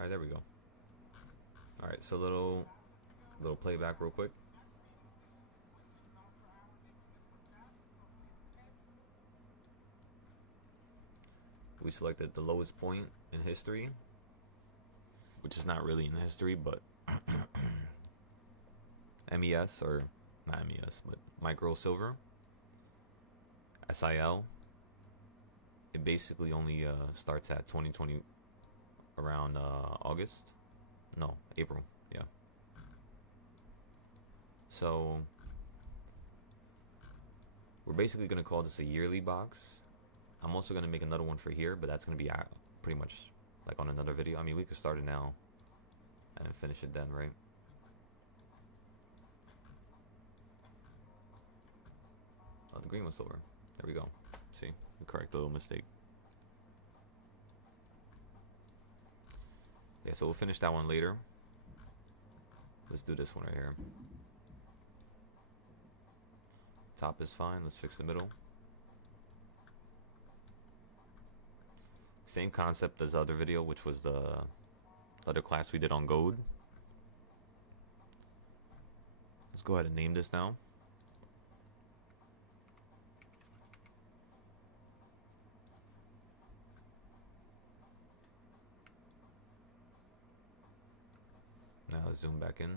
All right, there we go. All right, so little playback real quick. We selected the lowest point in history, which is not really in history, but MES, or not MES, but micro silver, SIL. It basically only starts at 2020 around August. No, April. Yeah. So we're basically gonna call this a yearly box. I'm also gonna make another one for here, but that's gonna be pretty much like on another video. I mean, we could start it now and then finish it then, right? Oh, the green was silver. There we go. See, we correct the little mistake. Yeah, so we'll finish that one later. Let's do this one right here. Top is fine. Let's fix the middle. Same concept as the other video, which was the other class we did on gold. Let's go ahead and name this now. Now let's zoom back in.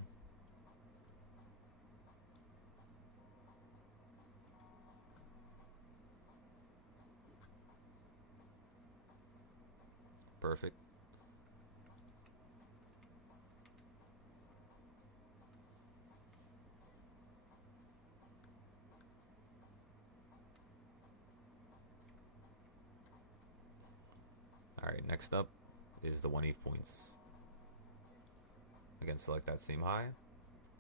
Perfect. All right, next up is the 1/8 points. Again, select that same high.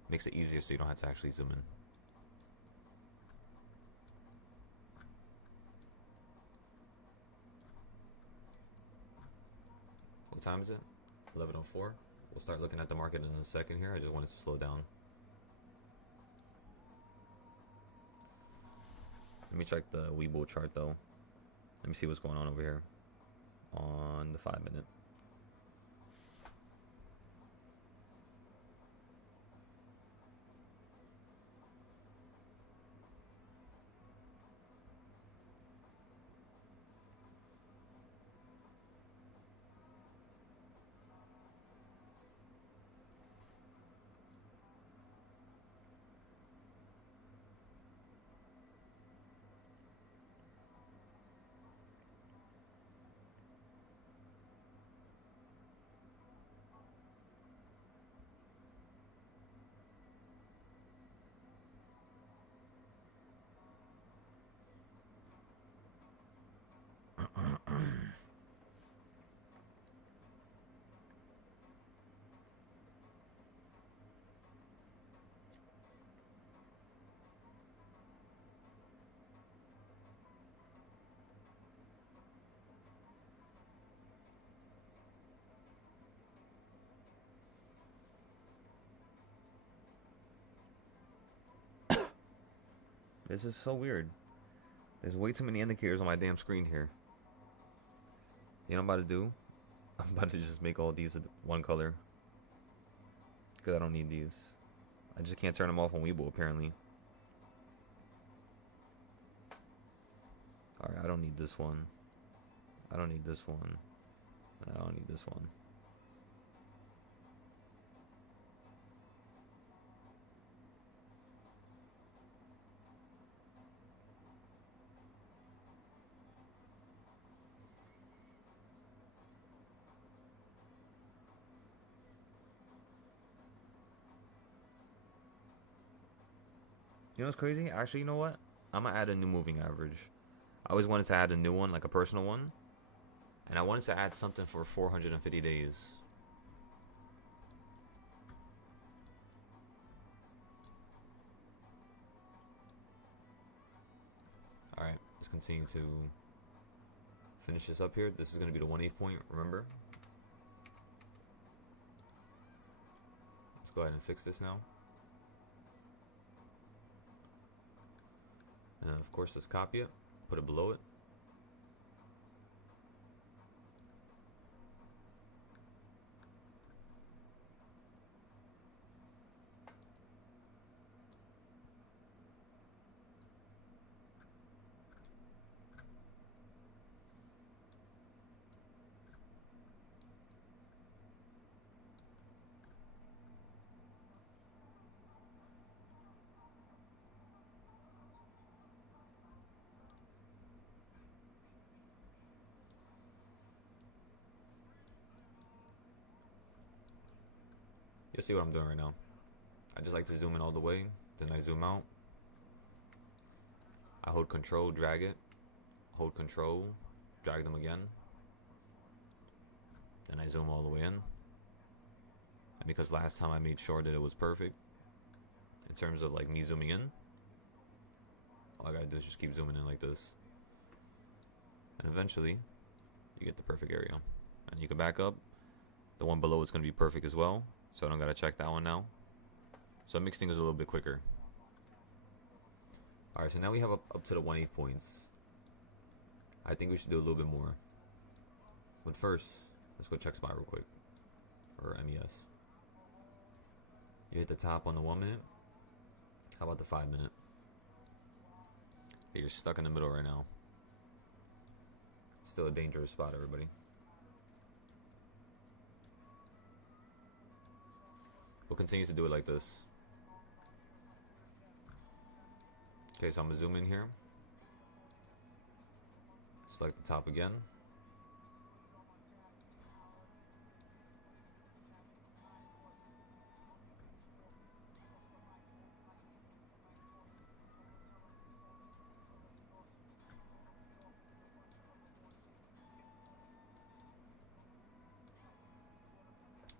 Makes it easier so you don't have to actually zoom in. What time is it? 11:04. We'll start looking at the market in a second here. I just wanted to slow down. Let me check the Webull chart though. Let me see what's going on over here on the 5-minute. This is so weird. There's way too many indicators on my damn screen here. You know what I'm about to do? I'm about to just make all these one color. Because I don't need these. I just can't turn them off on Webull apparently. Alright, I don't need this one. I don't need this one. I don't need this one. You know what's crazy? Actually, you know what? I'm gonna add a new moving average. I always wanted to add a new one, like a personal one. And I wanted to add something for 450 days. Alright, let's continue to finish this up here. This is going to be the 1/8 point, remember? Let's go ahead and fix this now. And then of course, let's copy it, put it below it. You'll see what I'm doing right now. I just like to zoom in all the way, then I zoom out. I hold control, drag it, hold control, drag them again. Then I zoom all the way in. And because last time I made sure that it was perfect, in terms of like me zooming in, all I gotta do is just keep zooming in like this. And eventually, you get the perfect area. And you can back up. The one below is gonna be perfect as well, so I don't gotta check that one now. So it makes things a little bit quicker. Alright, so now we have up to the 1/8 points. I think we should do a little bit more. But first, let's go check spy real quick. Or MES. You hit the top on the 1 minute. How about the 5 minute? Yeah, you're stuck in the middle right now. Still a dangerous spot, everybody. We'll continue to do it like this. Okay, so I'm gonna zoom in here. Select the top again.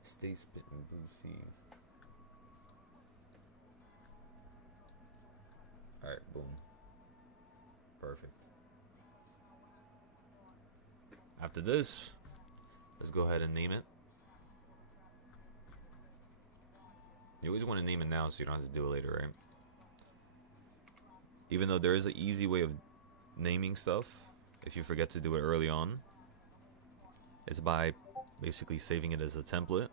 Stay spitting blue seas. Alright, boom. Perfect. After this, let's go ahead and name it. You always want to name it now so you don't have to do it later, right? Even though there is an easy way of naming stuff, if you forget to do it early on, it's by basically saving it as a template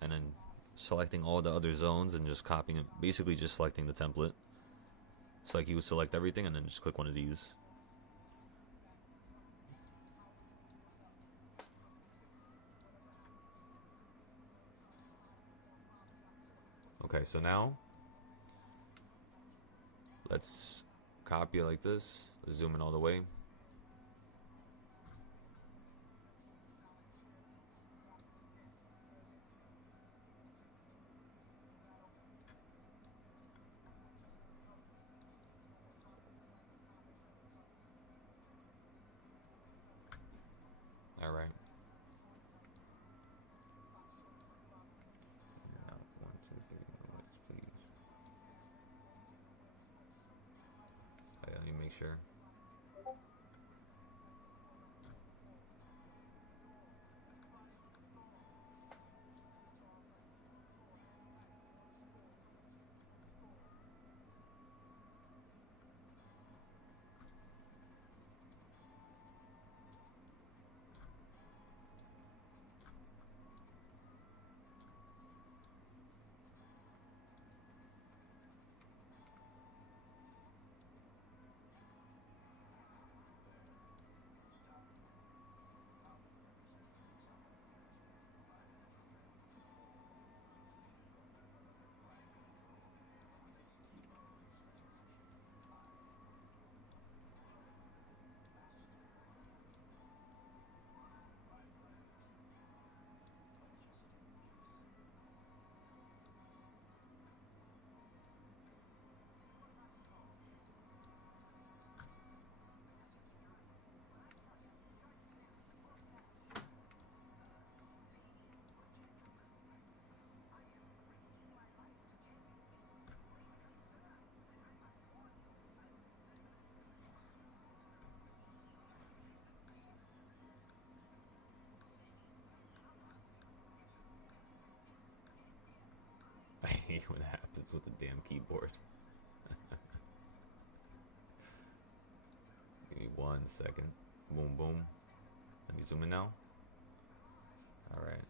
and then selecting all the other zones and just copying it, basically just selecting the template. It's like you would select everything and then just click one of these. Okay, so now let's copy it like this. Let's zoom in all the way. All right. Now, 1, 2, 3, let's please. Okay, let me make sure. I hate when it happens with the damn keyboard. Give me 1 second. Boom, boom. Let me zoom in now. Alright.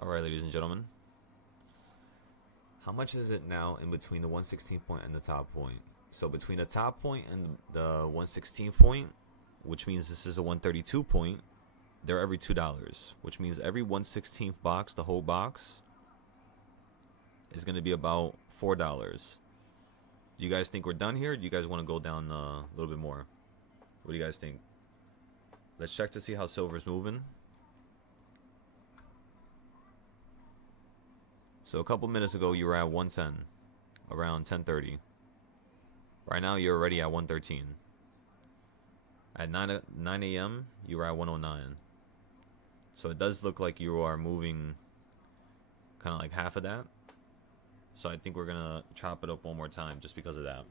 Alright, ladies and gentlemen. How much is it now in between the 1/16 point and the top point? So between the top point and the 1/16 point, which means this is a 132 point, they're every $2, which means every 1/16 box, the whole box, is going to be about $4. Do you guys think we're done here? Or do you guys want to go down a little bit more? What do you guys think? Let's check to see how silver's moving. So a couple minutes ago you were at 110, around 10:30. Right now you're already at 113. At 9 a.m. you were at 109. So it does look like you are moving kind of like half of that. So I think we're gonna chop it up one more time just because of that.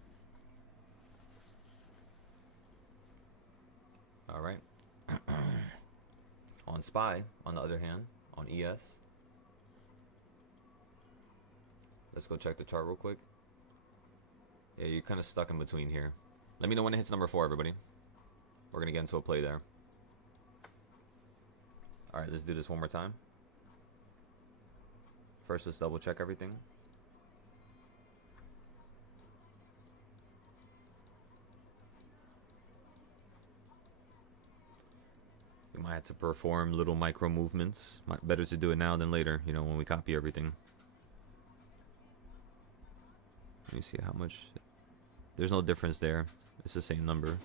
All right. On SPY, on the other hand, on ES, let's go check the chart real quick. Yeah, you're kind of stuck in between here. Let me know when it hits number 4, everybody. We're gonna get into a play there. All right, let's do this one more time. First, let's double check everything. We might have to perform little micro movements. Better to do it now than later, you know, when we copy everything. Let me see how much. There's no difference there. It's the same number.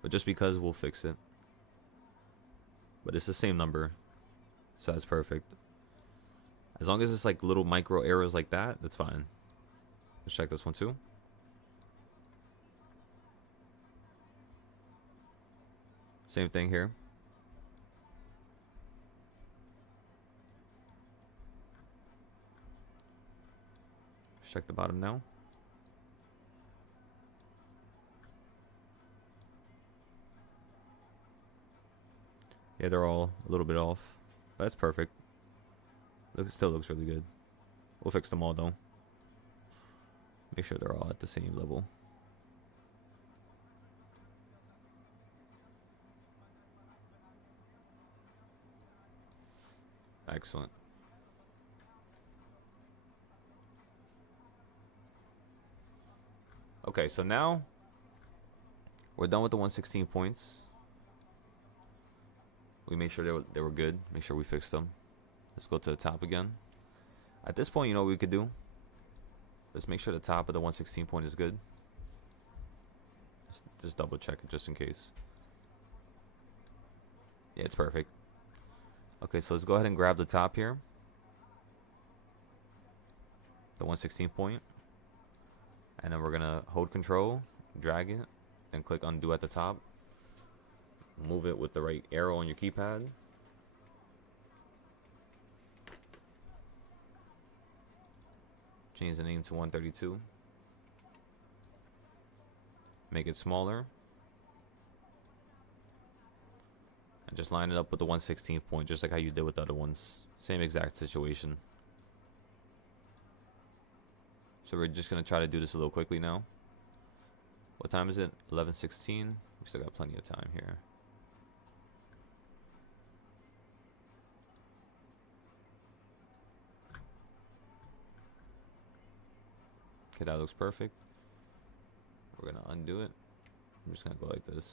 But just because, we'll fix it. But it's the same number. So that's perfect. As long as it's like little micro errors like that, that's fine. Let's check this one too. Same thing here. Let's check the bottom now. Yeah, they're all a little bit off. But that's perfect. It still looks really good. We'll fix them all though. Make sure they're all at the same level. Excellent. Okay, so now we're done with the 116 points. We made sure they were good. Make sure we fixed them. Let's go to the top again. At this point, you know what we could do? Let's make sure the top of the 116 point is good. Just double check it just in case. Yeah, it's perfect. Okay, so let's go ahead and grab the top here. The 116 point. And then we're going to hold control, drag it, and click undo at the top. Move it with the right arrow on your keypad. Change the name to 132. Make it smaller. And just line it up with the 116th point, just like how you did with the other ones. Same exact situation. So we're just going to try to do this a little quickly now. What time is it? 11:16. We still got plenty of time here. Okay, that looks perfect. We're going to undo it. I'm just going to go like this.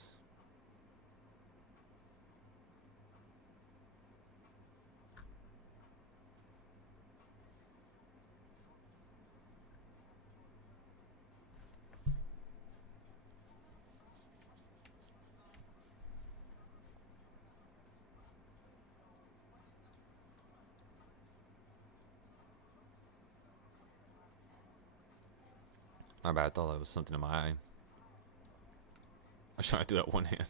My bad, I thought that was something in my eye. I was trying to do that one hand.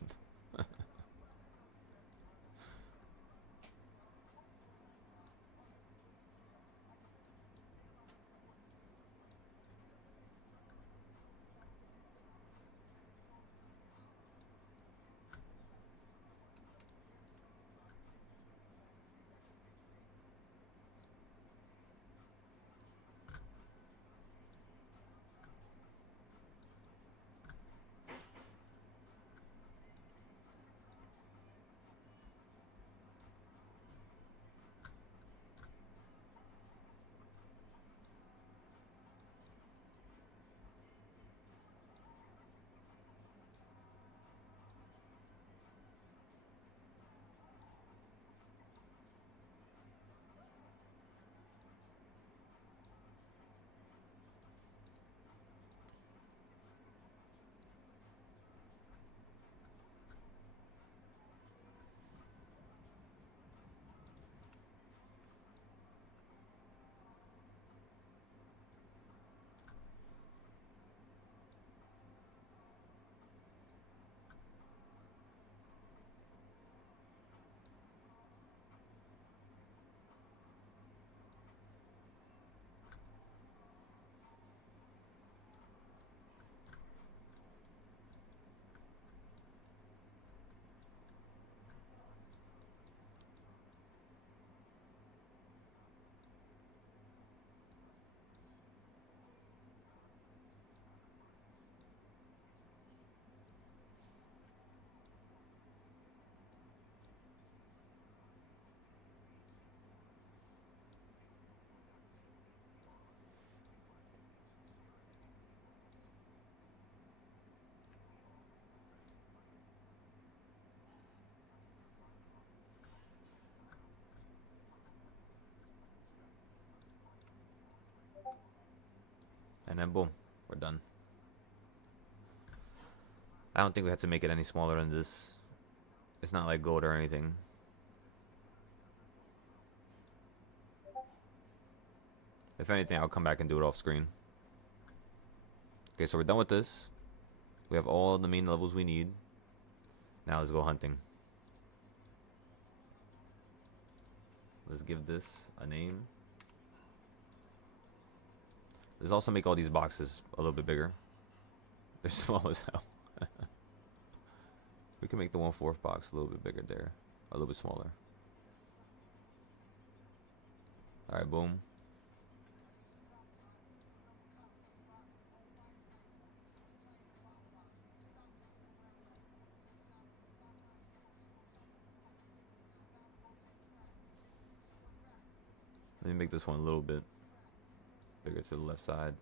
And then boom, we're done. I don't think we have to make it any smaller than this. It's not like gold or anything. If anything, I'll come back and do it off screen. Okay, so we're done with this. We have all the main levels we need. Now let's go hunting. Let's give this a name. Let's also make all these boxes a little bit bigger. They're small as hell. We can make the 1/4 box a little bit bigger there. A little bit smaller. Alright, boom. Let me make this one a little bit bigger to the left side.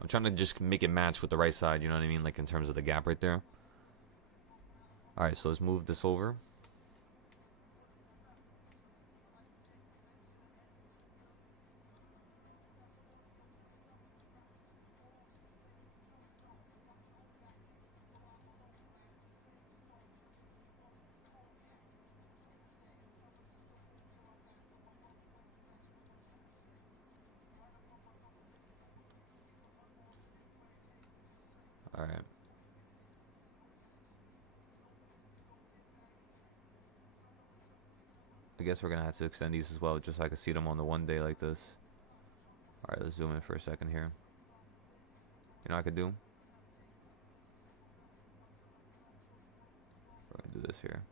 I'm trying to just make it match with the right side, you know what I mean? Like in terms of the gap right there. Alright, so let's move this over. Alright. I guess we're gonna have to extend these as well, just so I can see them on the one day like this. Alright, let's zoom in for a second here. You know what I could do? We're gonna do this here.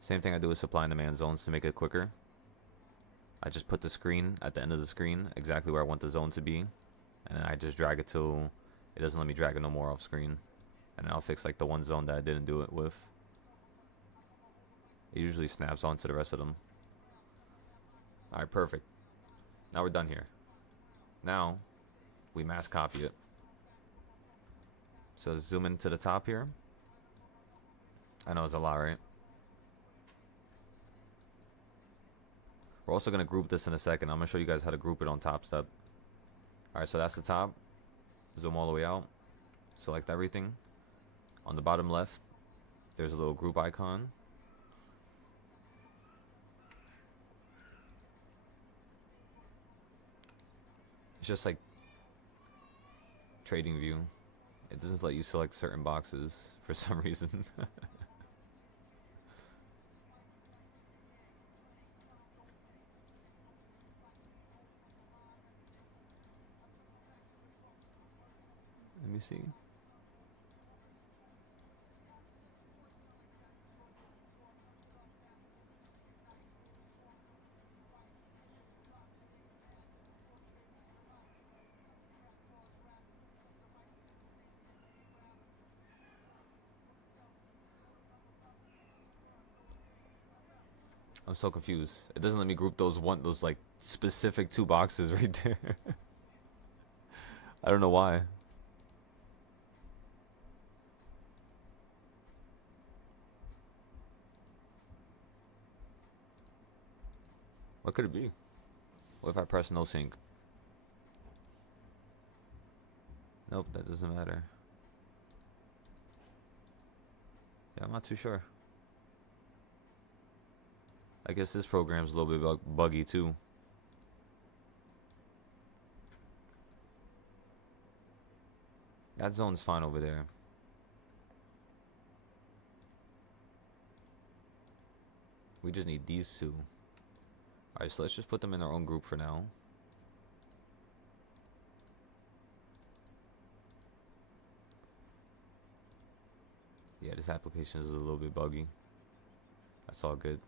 Same thing I do with supply and demand zones to make it quicker. I just put the screen at the end of the screen, exactly where I want the zone to be. And then I just drag it till it doesn't let me drag it no more off screen. And then I'll fix like the one zone that I didn't do it with. It usually snaps onto the rest of them. Alright, perfect. Now we're done here. Now, we mass copy it. So zoom into the top here. I know it's a lot, right? We're also going to group this in a second. I'm going to show you guys how to group it on top step. Alright, so that's the top. Zoom all the way out. Select everything. On the bottom left, there's a little group icon. It's just like trading view. It doesn't let you select certain boxes for some reason. Let me see. I'm so confused. It doesn't let me group those like specific two boxes right there. I don't know why. What could it be? What if I press no sync? Nope, that doesn't matter. Yeah, I'm not too sure. I guess this program's a little bit buggy too. That zone's fine over there. We just need these two. Alright, so let's just put them in their own group for now. Yeah, this application is a little bit buggy. That's all good.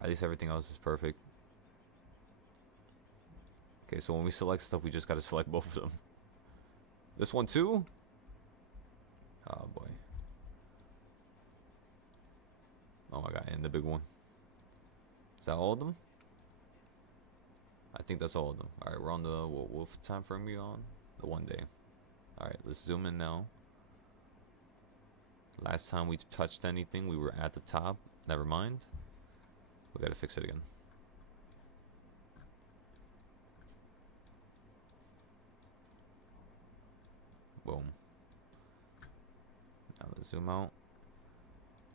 At least everything else is perfect. Okay, so when we select stuff, we just gotta select both of them. This one too? Oh boy. Oh my god, and the big one. Is that all of them? I think that's all of them. Alright, we're on the, what time frame are we on? The one day. Alright, let's zoom in now. Last time we touched anything, we were at the top. Never mind. We gotta fix it again. Boom. Now let's zoom out.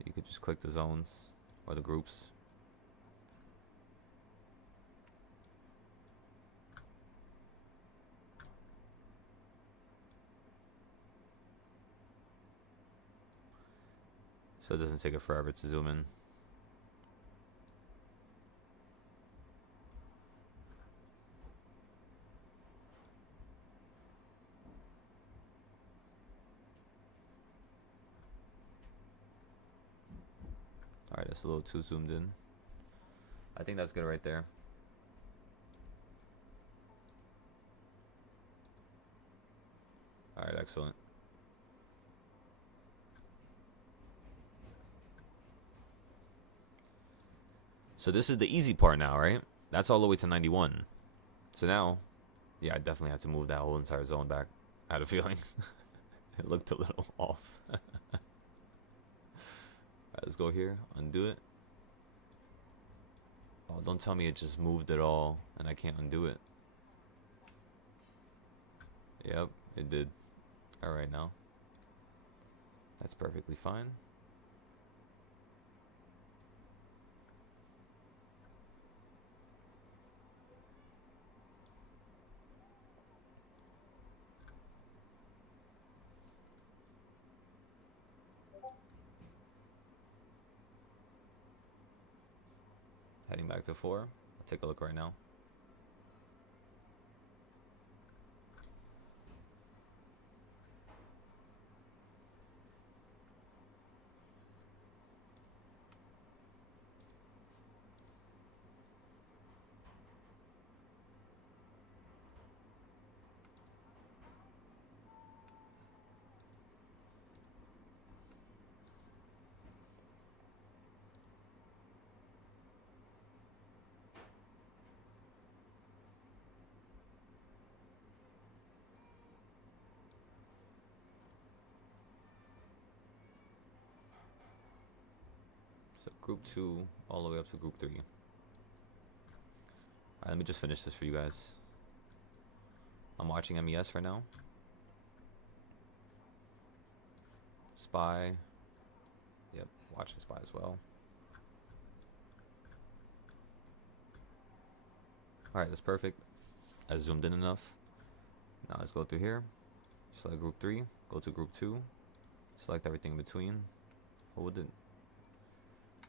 You could just click the zones or the groups. So it doesn't take it forever to zoom in. Alright, that's a little too zoomed in. I think that's good right there. Alright, excellent. So this is the easy part now, right? That's all the way to 91. So now, yeah, I definitely have to move that whole entire zone back. I had a feeling. It looked a little off. Alright, let's go here, undo it. Oh, don't tell me it just moved it all and I can't undo it. Yep, it did. Alright now. That's perfectly fine. Heading back to 4. I'll take a look right now. Group 2 all the way up to group 3. Alright, let me just finish this for you guys. I'm watching MES right now. Spy. Yep, watching Spy as well. Alright, that's perfect. I zoomed in enough. Now let's go through here. Select group 3. Go to group 2. Select everything in between. Hold it.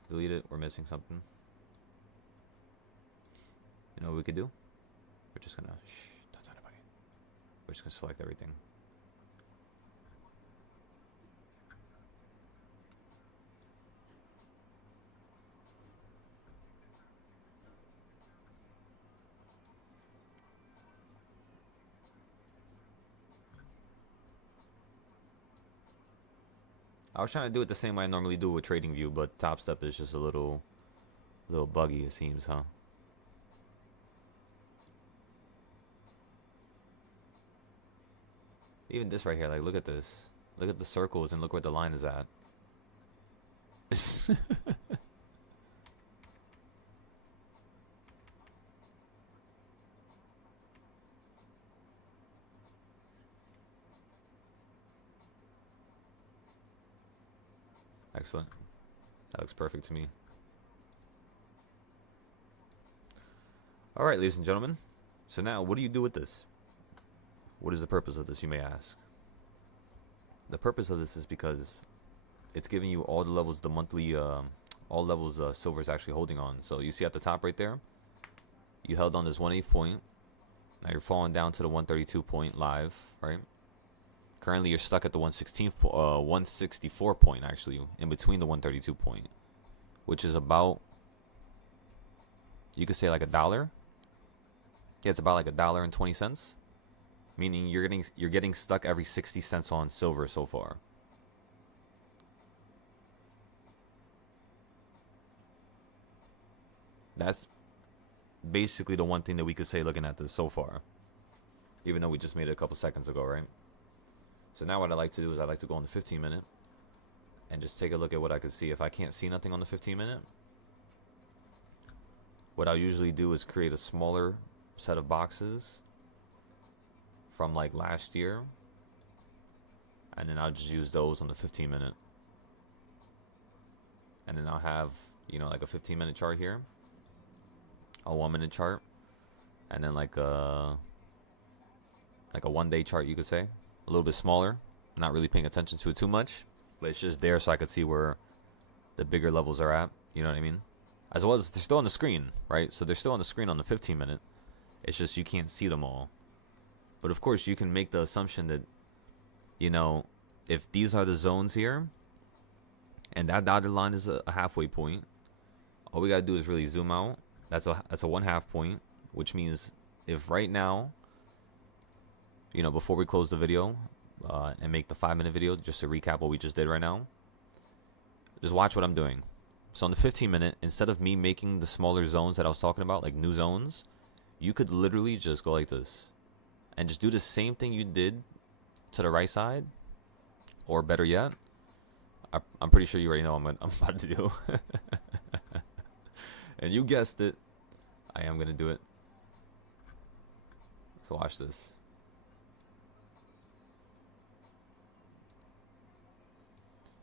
Delete it. We're missing something. You know what we could do? We're just gonna don't tell anybody. We're just gonna select everything. I was trying to do it the same way I normally do with TradingView, but Top Step is just a little buggy, it seems, huh? Even this right here, like, look at this. Look at the circles and look where the line is at. Excellent. That looks perfect to me. Alright, ladies and gentlemen. So now, what do you do with this? What is the purpose of this, you may ask? The purpose of this is because it's giving you all the levels, the monthly, all levels silver is actually holding on. So you see at the top right there, you held on this 1/8 point. Now you're falling down to the 132 point live, right? Currently you're stuck at the 164 point, actually, in between the 132 point, which is about, you could say like $1. Yeah, it's about like $1.20. Meaning you're getting stuck every 60 cents on silver so far. That's basically the one thing that we could say looking at this so far. Even though we just made it a couple seconds ago, right? So now what I like to do is I like to go on the 15 minute. and just take a look at what I could see. If I can't see nothing on the 15-minute, what I'll usually do is create a smaller set of boxes from like last year, and then I'll just use those on the 15-minute. And then I'll have, you know, like a 15-minute chart here, a 1-minute chart, and then like a 1-day chart, you could say, a little bit smaller. Not really paying attention to it too much, but it's just there so I could see where the bigger levels are at. You know what I mean? As well as they're still on the screen, right? So they're still on the screen on the 15-minute. It's just you can't see them all. But of course, you can make the assumption that, you know, if these are the zones here, and that dotted line is a halfway point, all we gotta do is really zoom out. That's a 1/2 point, which means if right now, you know, before we close the video and make the 5-minute video, just to recap what we just did right now, just watch what I'm doing. So on the 15-minute, instead of me making the smaller zones that I was talking about, like new zones, you could literally just go like this and just do the same thing you did to the right side, or better yet, I'm pretty sure you already know what I'm about to do. And you guessed it, I am going to do it. So watch this.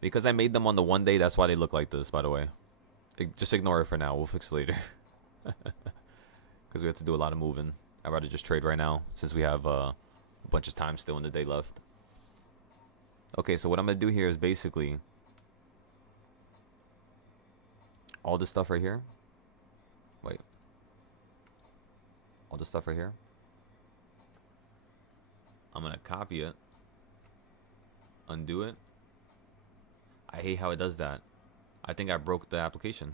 Because I made them on the 1 day, that's why they look like this, by the way. Just ignore it for now. We'll fix it later. Because we have to do a lot of moving. I'd rather just trade right now, since we have a bunch of time still in the day left. Okay, so what I'm going to do here is basically all this stuff right here. Wait. All this stuff right here. I'm going to copy it. Undo it. I hate how it does that. I think I broke the application.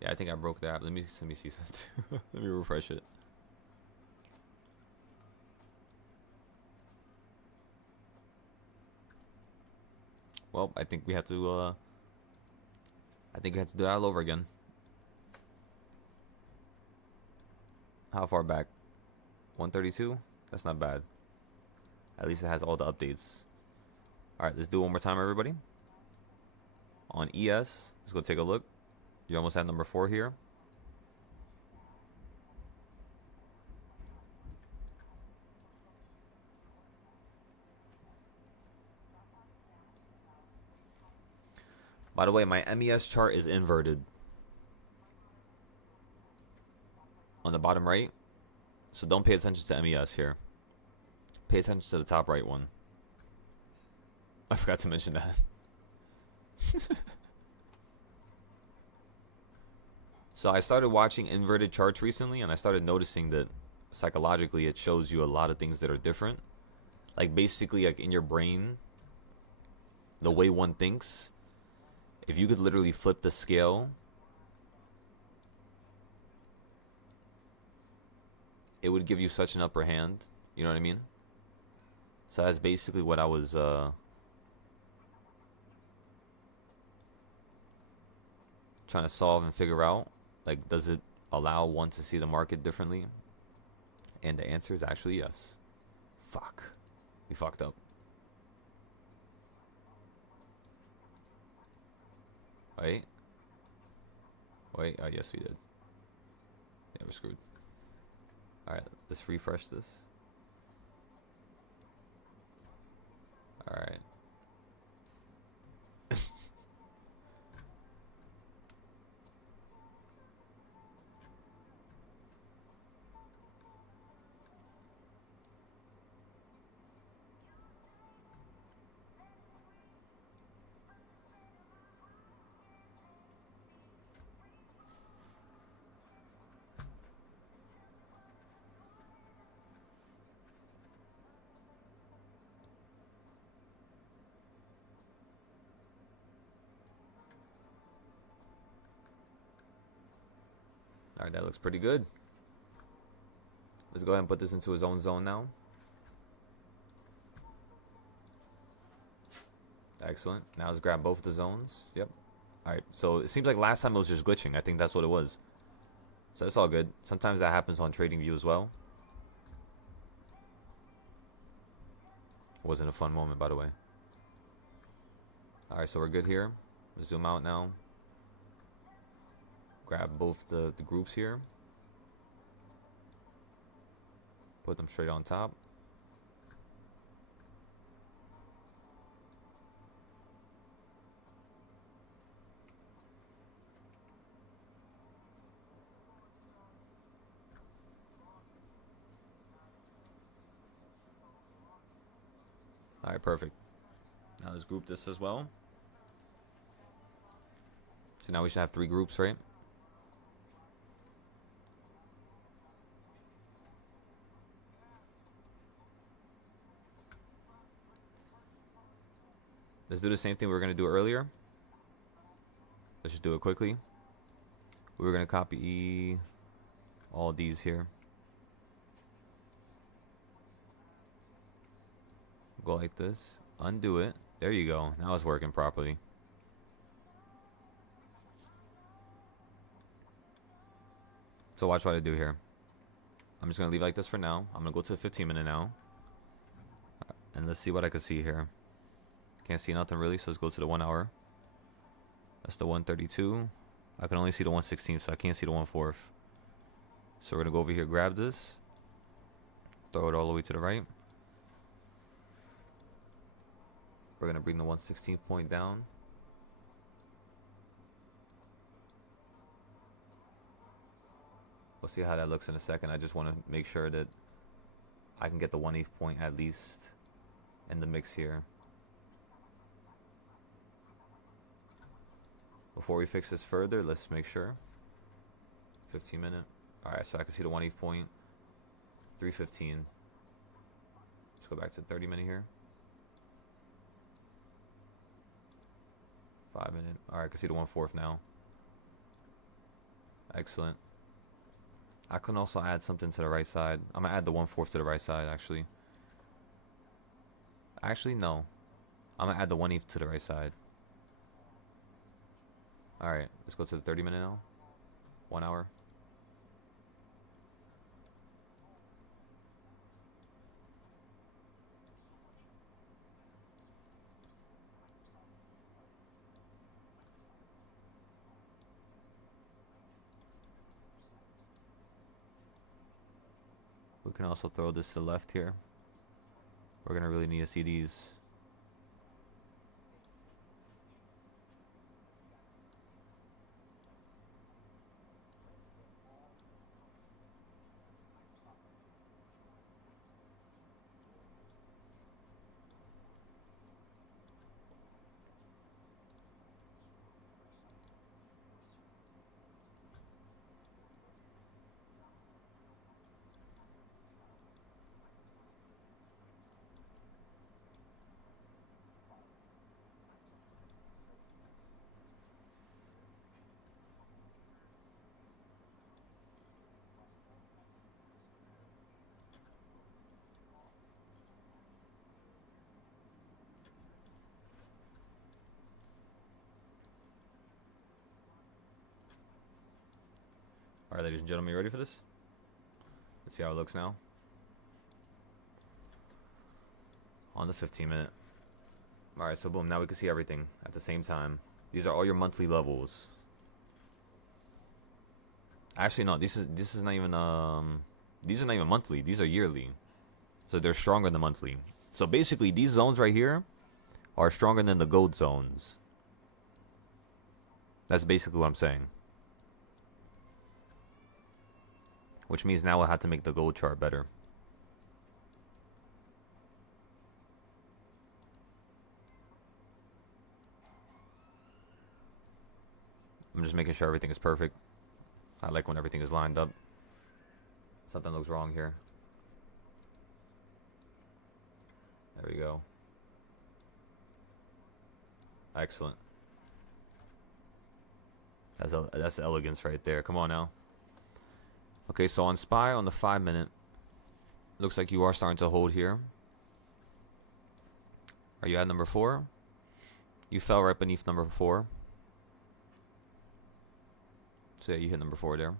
Yeah, I think I broke the app. Let me see something. Let me refresh it. Well, I think we have to do that all over again. How far back? 132? That's not bad. At least it has all the updates. Alright, let's do it one more time, everybody. On ES, let's go take a look. You're almost at number 4 here. By the way, my MES chart is inverted on the bottom right. So don't pay attention to MES here. Pay attention to the top right one. I forgot to mention that. So I started watching inverted charts recently, and I started noticing that psychologically it shows you a lot of things that are different. Like basically, like in your brain, the way one thinks, if you could literally flip the scale, it would give you such an upper hand. You know what I mean? So that's basically what I was trying to solve and figure out. Like, does it allow one to see the market differently? And the answer is actually yes. Fuck. We fucked up. Wait. Wait. Oh, yes, we did. Yeah, we're screwed. Alright, let's refresh this. Alright. Alright, that looks pretty good. Let's go ahead and put this into his own zone now. Excellent. Now let's grab both the zones. Yep. Alright, so it seems like last time it was just glitching. I think that's what it was. So it's all good. Sometimes that happens on TradingView as well. It wasn't a fun moment, by the way. Alright, so we're good here. Zoom out now. Grab both the groups here. Put them straight on top. Alright, perfect. Now let's group this as well. So now we should have 3 groups, right? Let's do the same thing we were going to do earlier. Let's just do it quickly. We were going to copy all these here. Go like this. Undo it. There you go. Now it's working properly. So watch what I do here. I'm just going to leave like this for now. I'm going to go to the 15 minute now. And let's see what I can see here. Can't see nothing really, so let's go to the 1 hour. That's the 132. I can only see the 116, so I can't see the 1/4. So we're going to go over here, grab this. Throw it all the way to the right. We're going to bring the 116 point down. We'll see how that looks in a second. I just want to make sure that I can get the 1/8 point at least in the mix here. Before we fix this further, let's make sure. 15 minute. Alright, so I can see the 1/8 point. 315. Let's go back to 30 minute here. 5 minute. Alright, I can see the 1/4 now. Excellent. I can also add something to the right side. I'm going to add the 1/4 to the right side, actually. Actually, no. I'm going to add the 1/8 to the right side. Alright, let's go to the 30 minute now. 1 hour. We can also throw this to the left here. We're going to really need to see these. Alright, ladies and gentlemen, you ready for this? Let's see how it looks now. On the 15 minute. Alright, so boom, now we can see everything at the same time. These are all your monthly levels. Actually, no, this is not even these are not even monthly. These are yearly. So they're stronger than monthly. So basically, these zones right here are stronger than the gold zones. That's basically what I'm saying. Which means now we'll have to make the gold chart better. I'm just making sure everything is perfect. I like when everything is lined up. Something looks wrong here. There we go. Excellent. That's elegance right there. Come on now. Okay, so on SPY on the 5 minute, looks like you are starting to hold here. Are you at number 4? You fell right beneath number 4. So yeah, you hit number 4 there.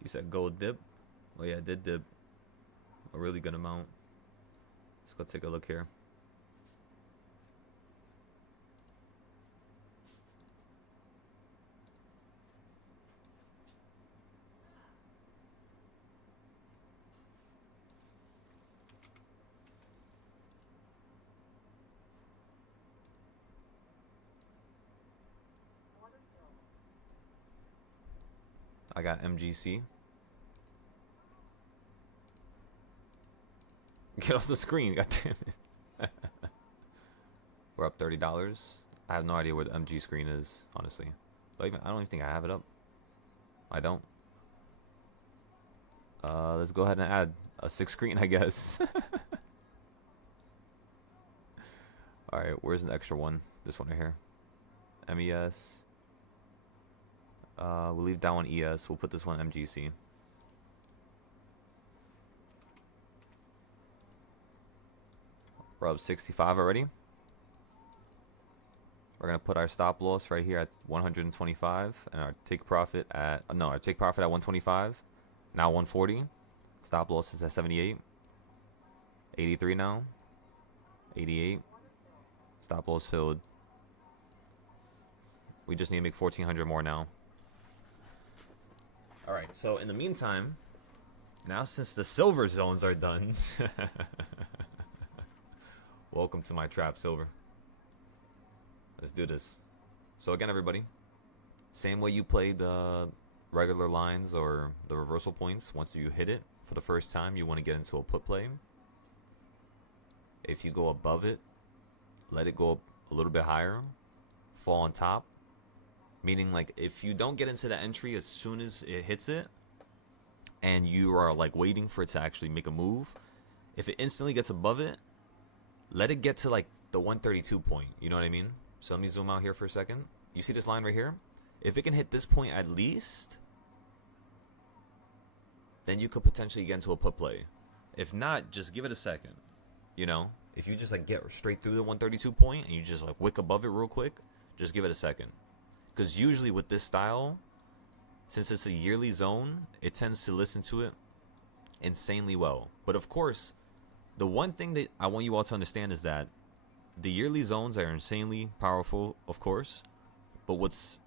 You said gold dip. Oh yeah, it did dip a really good amount. Let's go take a look here. I got MGC. Get off the screen, goddamn it. We're up $30. I have no idea where the MG screen is, honestly. I don't even think I have it up. I don't. Let's go ahead and add a 6th screen, I guess. Alright, where's the extra one? This one right here. MES. We'll leave that one ES. We'll put this one MGC. We're up 65 already. We're gonna put our stop loss right here at 125, and our take profit at our take profit at 125. Now 140. Stop loss is at 78. 83 now. 88. Stop loss filled. We just need to make 1,400 more now. All right. So in the meantime, now since the silver zones are done, welcome to my trap, silver. Let's do this. So again, everybody, same way you play the regular lines or the reversal points. Once you hit it for the first time, you want to get into a put play. If you go above it, let it go a little bit higher, fall on top. Meaning, like, if you don't get into the entry as soon as it hits it, and you are like waiting for it to actually make a move, if it instantly gets above it, let it get to like the 132 point. You know what I mean? So let me zoom out here for a second. You see this line right here? If it can hit this point at least, then you could potentially get into a put play. If not, just give it a second. You know, if you just like get straight through the 132 point and you just like wick above it real quick, just give it a second. Because usually with this style, since it's a yearly zone, it tends to listen to it insanely well. But of course, the one thing that I want you all to understand is that the yearly zones are insanely powerful, of course. But what's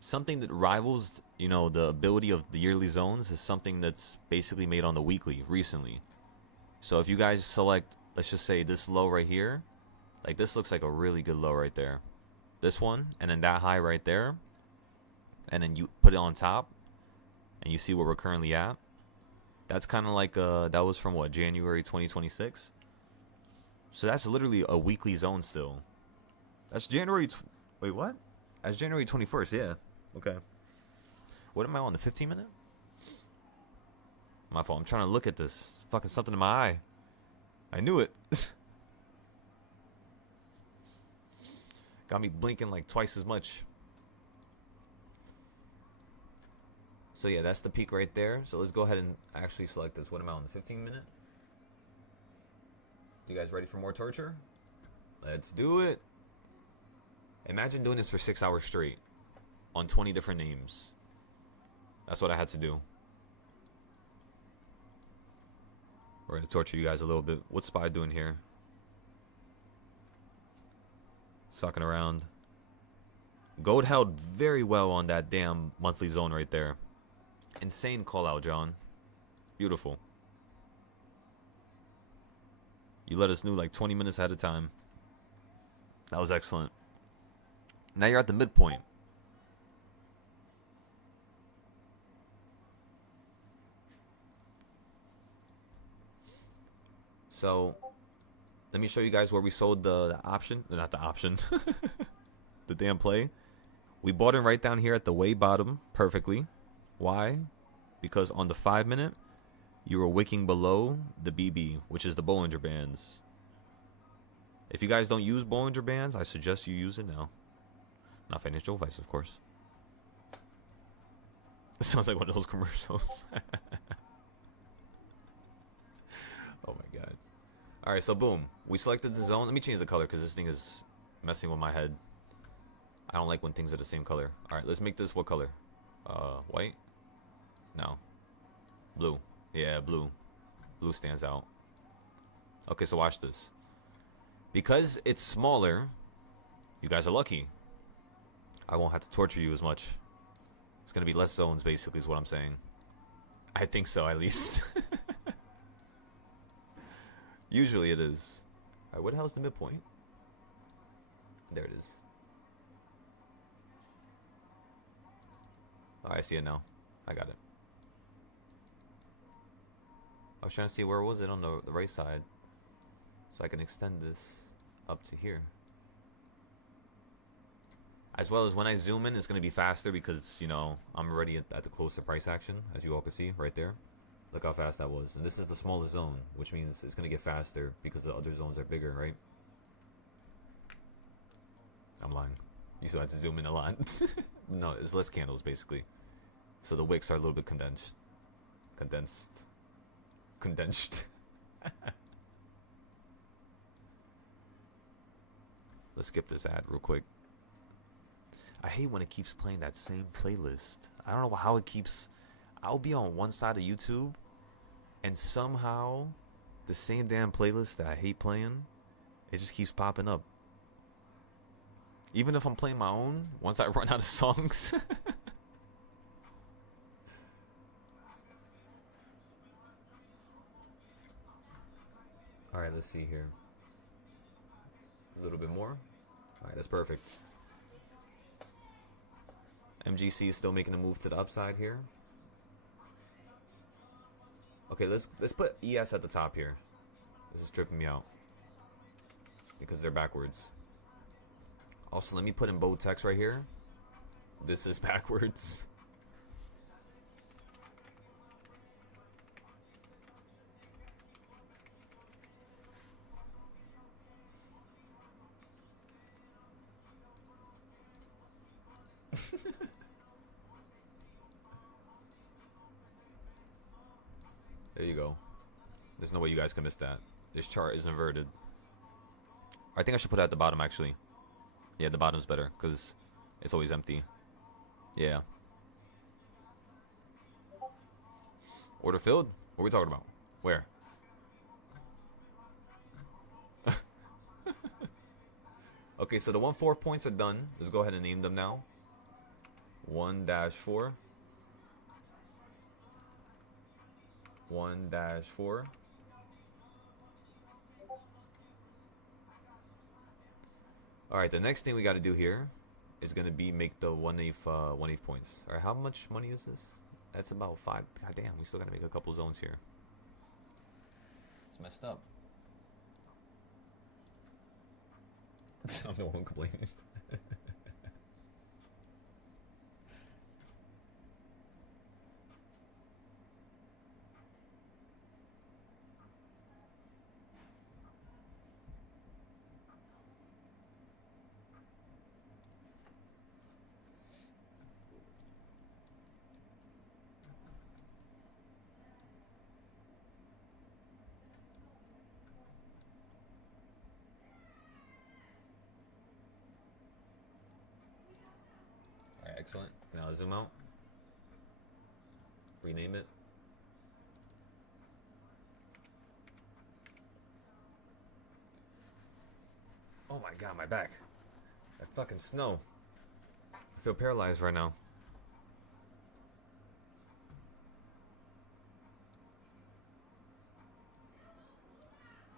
something that rivals, you know, the ability of the yearly zones is something that's basically made on the weekly recently. So if you guys select, let's just say this low right here, like this looks like a really good low right there. This one, and then that high right there, and then you put it on top, and you see where we're currently at. That's kind of like that was from what, January 2026. So that's literally a weekly zone still. That's January. Wait, what? That's January 21st. Yeah. Okay. What am I on, the 15 minute? My fault. I'm trying to look at this. Fucking something in my eye. I knew it. Got me blinking like twice as much. So yeah, that's the peak right there. So let's go ahead and actually select this. What am I on, the 15 minute? You guys ready for more torture? Let's do it. Imagine doing this for 6 hours straight on 20 different names. That's what I had to do. We're going to torture you guys a little bit. What's Spy doing here? Sucking around. Gold held very well on that damn monthly zone right there. Insane call out, John. Beautiful. You let us know like 20 minutes ahead of time. That was excellent. Now you're at the midpoint. So let me show you guys where we sold the option. Not the option. The damn play. We bought it right down here at the way bottom perfectly. Why? Because on the 5 minute, you were wicking below the BB, which is the Bollinger Bands. If you guys don't use Bollinger Bands, I suggest you use it now. Not financial advice, of course. It sounds like one of those commercials. Oh my god. Alright, so boom. We selected the zone. Let me change the color because this thing is messing with my head. I don't like when things are the same color. Alright, let's make this what color? White? No. Blue. Yeah, blue. Blue stands out. Okay, so watch this. Because it's smaller, you guys are lucky. I won't have to torture you as much. It's gonna be less zones, basically, is what I'm saying. I think so, at least. Usually it is. Alright, what the hell is the midpoint? There it is. Oh, I see it now. I got it. I was trying to see where was it on the right side, so I can extend this up to here. As well as when I zoom in, it's going to be faster because, you know, I'm already at the closer price action, as you all can see right there. Look how fast that was. And this is the smallest zone, which means it's going to get faster because the other zones are bigger, right? I'm lying. You still have to zoom in a lot. No, it's less candles, basically. So the wicks are a little bit condensed. Let's skip this ad real quick. I hate when it keeps playing that same playlist. I don't know how it keeps... I'll be on one side of YouTube, and somehow the same damn playlist that I hate playing, it just keeps popping up. Even if I'm playing my own, once I run out of songs. Alright, let's see here. A little bit more. Alright, that's perfect. MGC is still making a move to the upside here. Okay, let's put ES at the top here. This is tripping me out because they're backwards. Also, let me put in bold text right here. This is backwards. There you go. There's no way you guys can miss that. This chart is inverted. I think I should put it at the bottom, actually. Yeah, the bottom's better, because it's always empty. Yeah. Order filled? What are we talking about? Where? Okay, so the 1-4 points are done. Let's go ahead and name them now. 1-4. 1-4. Alright, the next thing we got to do here is going to be make the 1/8 points. Alright, how much money is this? That's about 5. God damn, we still got to make a couple zones here. It's messed up. I'm the one complaining. Excellent. Now zoom out. Rename it. Oh my god, my back. That fucking snow. I feel paralyzed right now.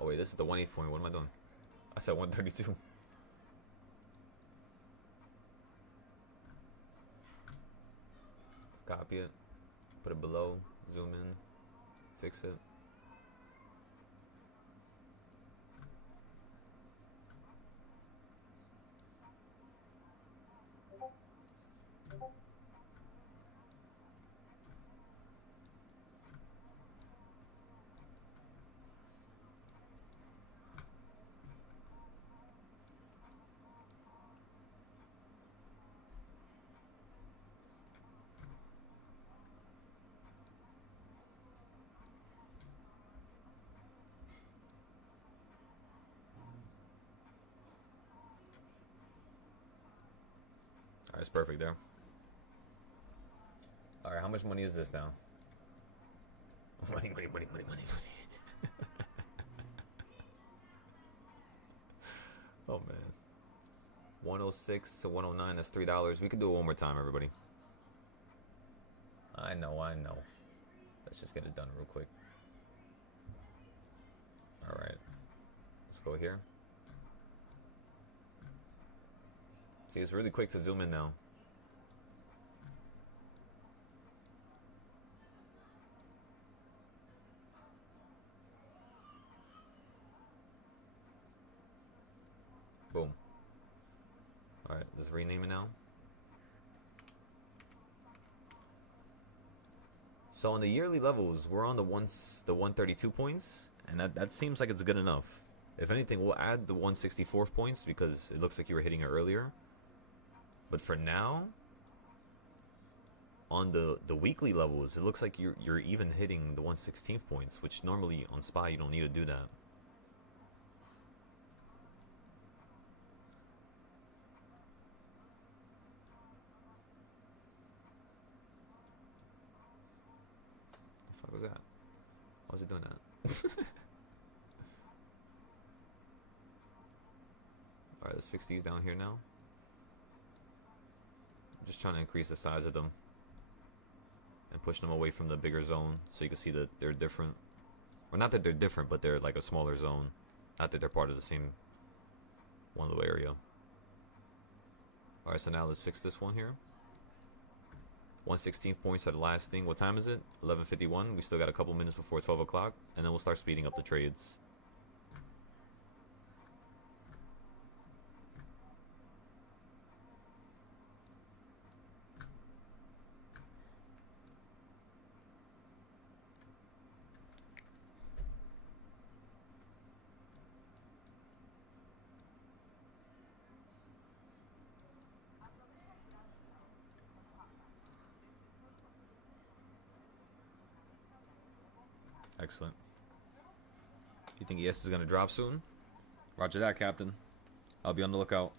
Oh wait, this is the 1/8 point. What am I doing? I said 132. Copy it, put it below, zoom in, fix it. Alright, it's perfect there. Alright, how much money is this now? Money, money, money, money, money, money. Oh man. 106 to 109, that's $3. We could do it one more time, everybody. I know. Let's just get it done real quick. Alright. Let's go here. See, it's really quick to zoom in now. Boom. Alright, let's rename it now. So on the yearly levels, we're on the 132 points, and that seems like it's good enough. If anything, we'll add the 164 points because it looks like you were hitting it earlier. But for now, on the weekly levels, it looks like you're even hitting the 116 points, which normally on SPY you don't need to do that. What was that? Why was it doing that? Alright, let's fix these down here now. I'm just trying to increase the size of them and push them away from the bigger zone so you can see that they're different. Or not that they're different, but they're like a smaller zone. Not that they're part of the same one little area. Alright, so now let's fix this one here. 116 points are the last thing. What time is it? 11:51. We still got a couple minutes before 12 o'clock, and then we'll start speeding up the trades. Excellent. You think ES is going to drop soon? Roger that, Captain. I'll be on the lookout.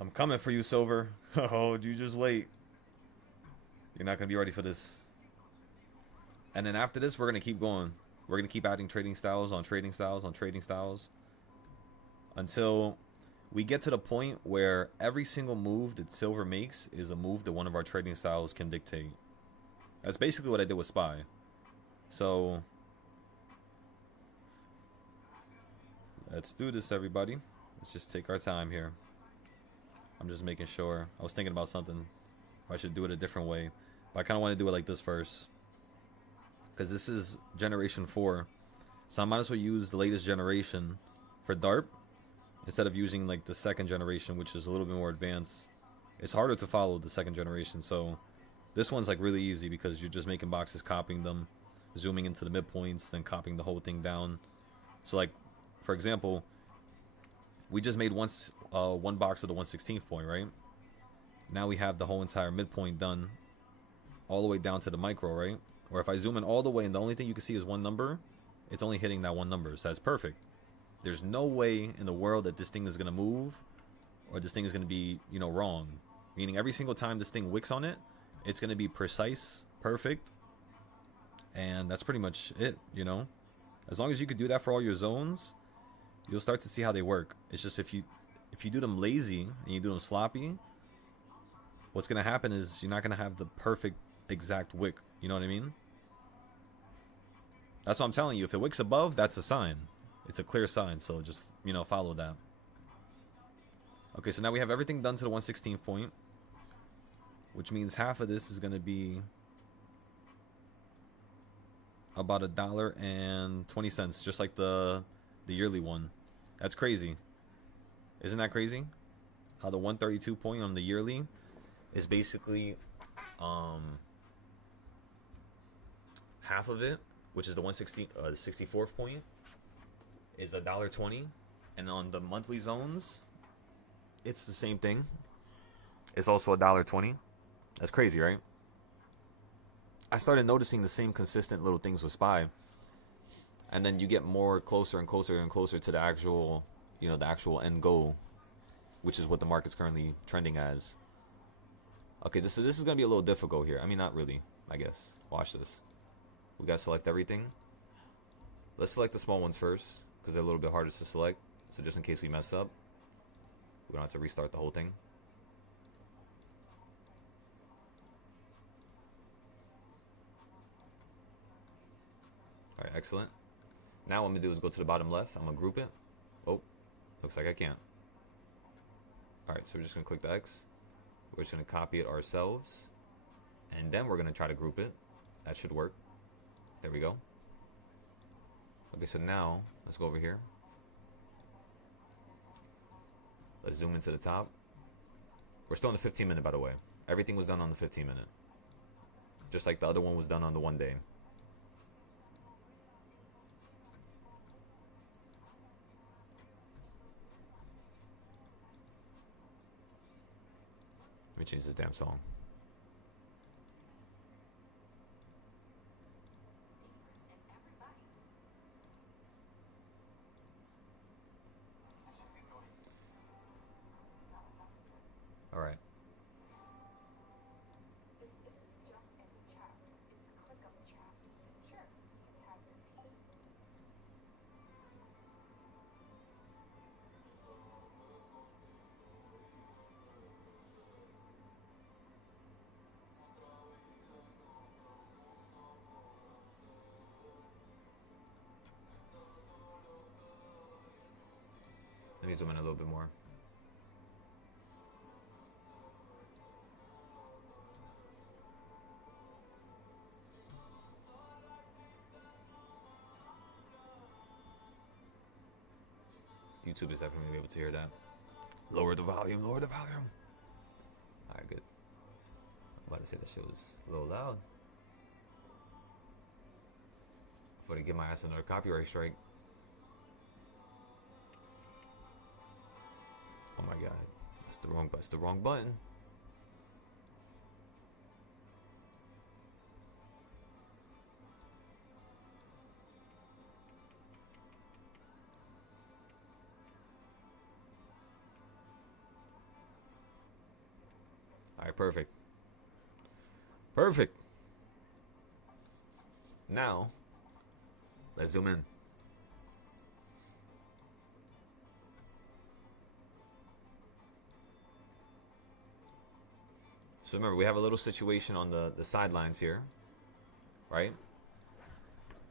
I'm coming for you, Silver. Oh, you just wait. You're not going to be ready for this. And then after this, we're going to keep going. We're going to keep adding trading styles on trading styles on trading styles until we get to the point where every single move that Silver makes is a move that one of our trading styles can dictate. That's basically what I did with SPY. So let's do this, everybody. Let's just take our time here. I'm just making sure. I was thinking about something. If I should do it a different way. But I kind of want to do it like this first. Because this is generation 4. So I might as well use the latest generation for Darp. Instead of using like the second generation, which is a little bit more advanced. It's harder to follow the second generation. So this one's like really easy because you're just making boxes, copying them, zooming into the midpoints, then copying the whole thing down. So like, for example, we just made one box of the 116th point, right? Now we have the whole entire midpoint done all the way down to the micro, right? Or if I zoom in all the way and the only thing you can see is one number, it's only hitting that one number. So that's perfect. There's no way in the world that this thing is going to move or this thing is going to be, you know, wrong. Meaning every single time this thing wicks on it, it's going to be precise, perfect. And that's pretty much it, you know. As long as you could do that for all your zones, you'll start to see how they work. It's just if you do them lazy and you do them sloppy, what's going to happen is you're not going to have the perfect exact wick. You know what I mean? That's what I'm telling you. If it wicks above, that's a sign. It's a clear sign. So just, you know, follow that. Okay, so now we have everything done to the 116th point, which means half of this is going to be about $1.20, just like the yearly one. That's crazy. Isn't that crazy? How the 132 point on the yearly is basically half of it, which is the 64th point, is $1.20, and on the monthly zones, it's the same thing. It's also $1.20. That's crazy, right? I started noticing the same consistent little things with SPY. and then you get more closer and closer and closer to the actual, you know, the actual end goal, which is what the market's currently trending as. Okay, this is gonna be a little difficult here. I mean, not really, I guess. Watch this. We gotta select everything. Let's select the small ones first, because they're a little bit harder to select. So just in case we mess up, we don't have to restart the whole thing. Alright, excellent. Now what I'm gonna do is go to the bottom left. I'm gonna group it. Oh, looks like I can't. Alright, so we're just gonna click the X. We're just gonna copy it ourselves. And then we're gonna try to group it. That should work. There we go. Okay, so now let's go over here. Let's zoom into the top. We're still on the 15 minute, by the way. Everything was done on the 15 minute. Just like the other one was done on the 1 day. Let me change this damn song. All right. Let me zoom in a little bit more. YouTube is definitely able to hear that. Lower the volume, lower the volume. Alright, good. I'm about to say that shit was a little loud. Before they give my ass another copyright strike. Oh my god. That's the wrong button. Alright, perfect. Perfect. Now, let's zoom in. So remember, we have a little situation on the sidelines here, right?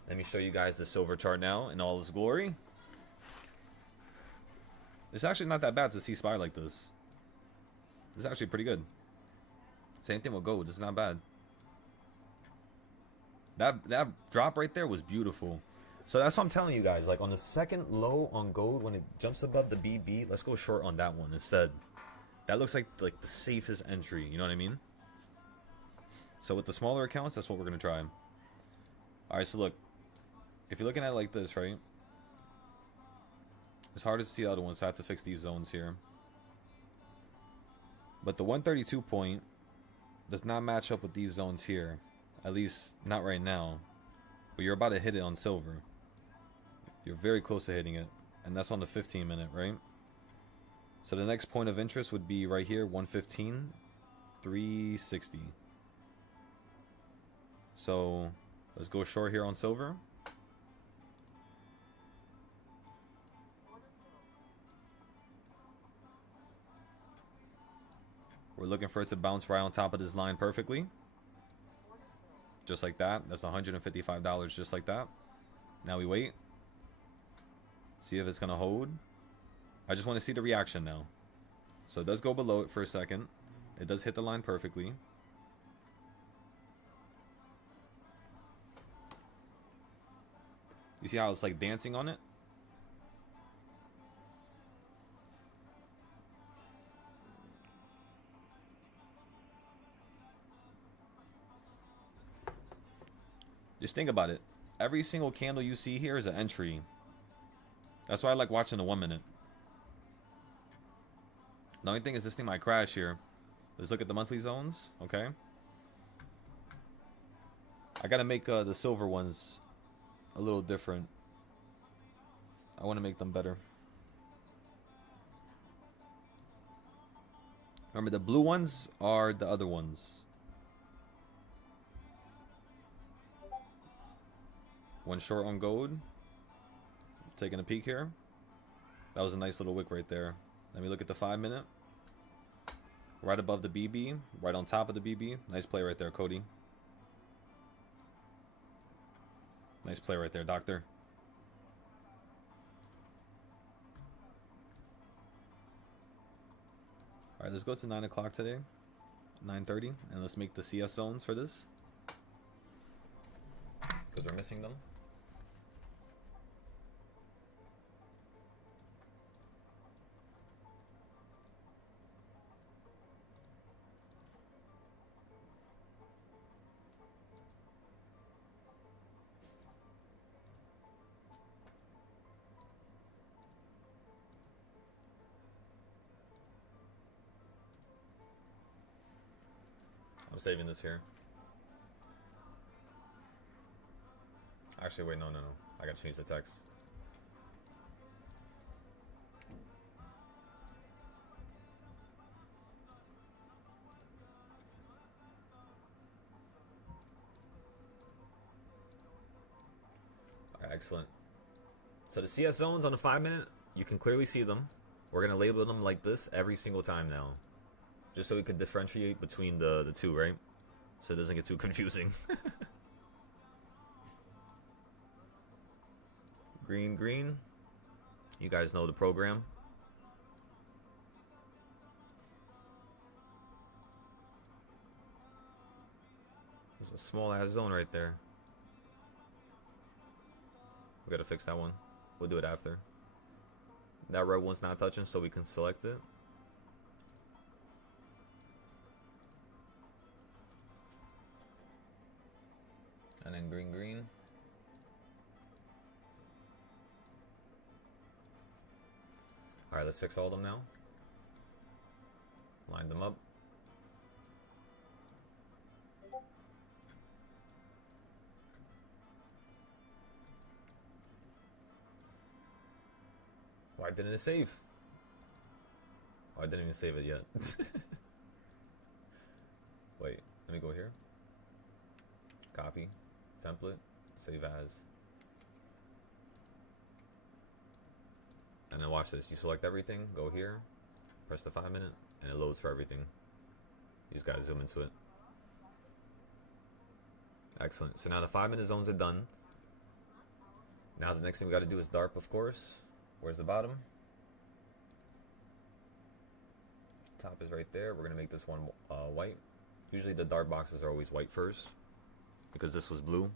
Let me show you guys the silver chart now in all its glory. It's actually not that bad to see SPY like this. It's actually pretty good. Same thing with gold. It's not bad. That drop right there was beautiful. So that's what I'm telling you guys. Like on the second low on gold, when it jumps above the BB, let's go short on that one instead. That looks like the safest entry. You know what I mean? So with the smaller accounts, that's what we're gonna try. All right. So look, if you're looking at it like this, right? It's hard to see the other ones, so I have to fix these zones here. But the 132 point does not match up with these zones here. At least not right now. But you're about to hit it on silver. You're very close to hitting it. And that's on the 15 minute, right? So the next point of interest would be right here, 115, 360. So let's go short here on silver. We're looking for it to bounce right on top of this line perfectly. Just like that. That's $155 just like that. Now we wait. See if it's going to hold. I just want to see the reaction now. So it does go below it for a second. It does hit the line perfectly. You see how it's like dancing on it? Just think about it. Every single candle you see here is an entry. That's why I like watching the 1 minute. The only thing is this thing might crash here. Let's look at the monthly zones. Okay. I gotta make the silver ones a little different. I want to make them better. Remember, the blue ones are the other ones. One short on gold. Taking a peek here. That was a nice little wick right there. Let me look at the 5 minute. Right above the BB. Right on top of the BB. Nice play right there, Cody. Nice play right there, Doctor. Alright, let's go to 9 o'clock today. 9:30. And let's make the CS zones for this. Because we're missing them. I'm saving this here. Actually, wait, no. I gotta change the text. Alright, excellent. So the CS zones on the 5 minute, you can clearly see them. We're gonna label them like this every single time now. Just so we can differentiate between the two, right? So it doesn't get too confusing. Green, green. You guys know the program. There's a small ass zone right there. We gotta fix that one. We'll do it after. That red one's not touching, so we can select it. And then green, green. Alright, let's fix all of them now. Line them up. Why didn't it save? Oh, I didn't even save it yet. Wait, let me go here. Copy. Template. Save as. And then watch this. You select everything. Go here. Press the 5 minute. And it loads for everything. You just gotta zoom into it. Excellent. So now the 5 minute zones are done. Now the next thing we gotta do is Darp, of course. Where's the bottom? Top is right there. We're gonna make this one white. Usually the Darp boxes are always white first, because this was blue.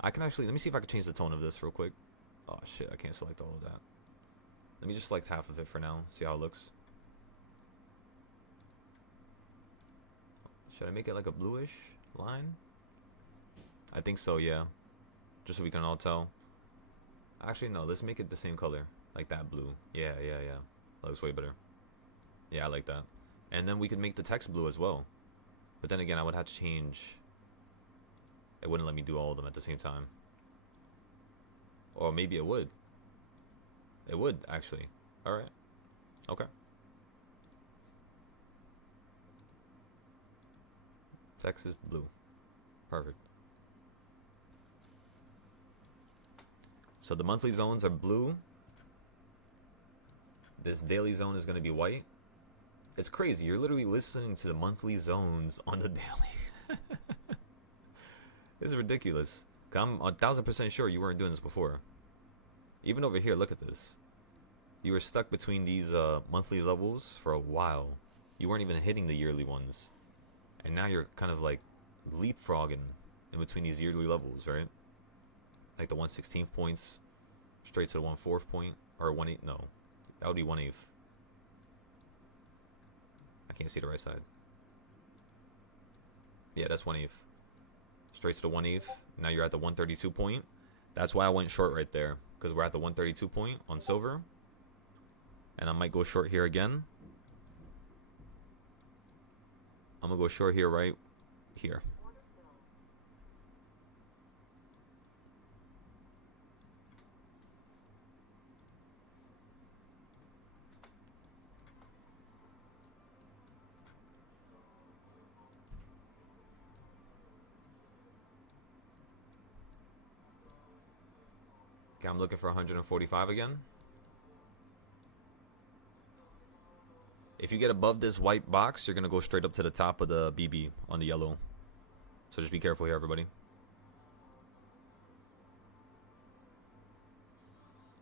I can actually, let me see if I can change the tone of this real quick. Oh shit, I can't select all of that. Let me just select half of it for now, see how it looks. Should I make it like a bluish line? I think so, yeah. Just so we can all tell. Actually, no, let's make it the same color. Like that blue. Yeah. That looks way better. Yeah, I like that. And then we could make the text blue as well. But then again, I would have to change. It wouldn't let me do all of them at the same time. Or maybe it would. It would, actually. Alright. Okay. Text is blue. Perfect. So the monthly zones are blue. This daily zone is going to be white. It's crazy. You're literally listening to the monthly zones on the daily. This is ridiculous. I'm 1000% sure you weren't doing this before. Even over here, look at this. You were stuck between these monthly levels for a while. You weren't even hitting the yearly ones. And now you're kind of like leapfrogging in between these yearly levels, right? Like the 1/16 points straight to the 1/4 point. Or 1/8, no. That would be 1/8. I can't see the right side. Yeah, that's 1/8. Straight to the 1/8. Now you're at the 132 point. That's why I went short right there. Because we're at the 132 point on silver. And I might go short here again. I'm going to go short here right here. Okay, I'm looking for 145 again. If you get above this white box, you're going to go straight up to the top of the BB on the yellow. So just be careful here, everybody.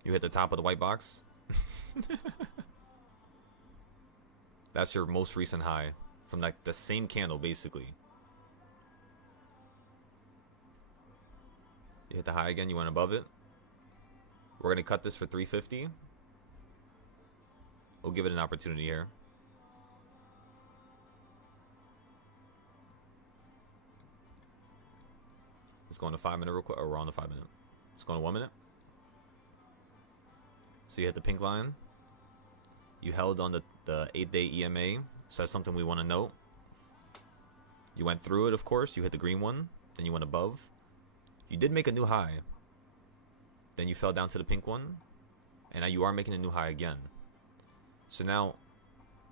You hit the top of the white box. That's your most recent high from like the same candle, basically. You hit the high again, you went above it. We're going to cut this for 350. We'll give it an opportunity here. Let's go on the 5 minute real quick. Or we're on the 5 minute. Let's go on 1 minute. So you hit the pink line. You held on the 8-day EMA. So that's something we want to note. You went through it, of course. You hit the green one. Then you went above. You did make a new high. Then you fell down to the pink one. And now you are making a new high again. So now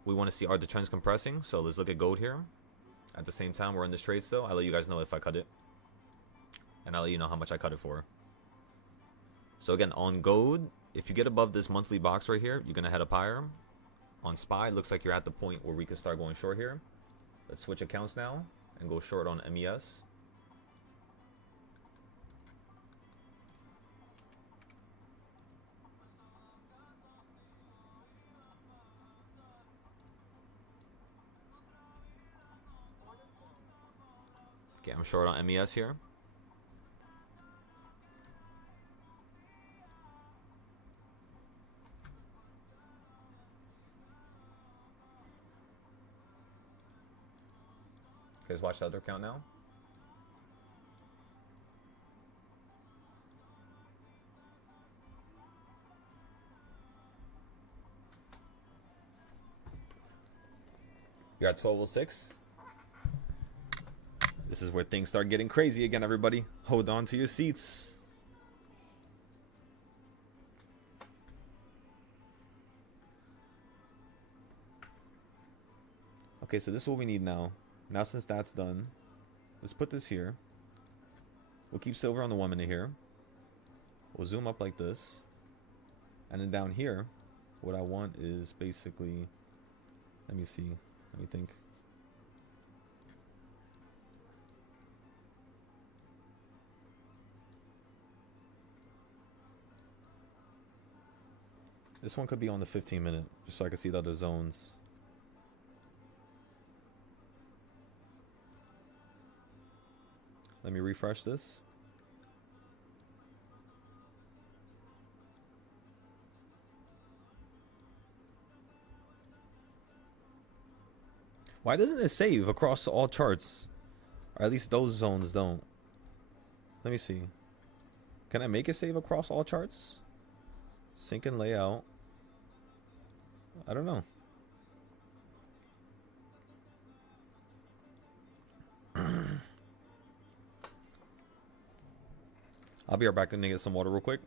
we want to see, are the trends compressing? So let's look at gold here. At the same time, we're in this trade still. I'll let you guys know if I cut it. And I'll let you know how much I cut it for. So again, on gold, if you get above this monthly box right here, you're going to head up higher. On SPY, it looks like you're at the point where we can start going short here. Let's switch accounts now and go short on MES. Okay, I'm short on MES here. Guys, watch the other account now. You're at 1206. This is where things start getting crazy again, everybody. Hold on to your seats. Okay, so this is what we need now. Now since that's done, let's put this here. We'll keep silver on the 1 minute here. We'll zoom up like this. And then down here, what I want is basically, let me see, let me think. This one could be on the 15 minute, just so I can see the other zones. Let me refresh this. Why doesn't it save across all charts? Or at least those zones don't. Let me see. Can I make it save across all charts? Sync and layout. I don't know. I'll be right back and get some water real quick.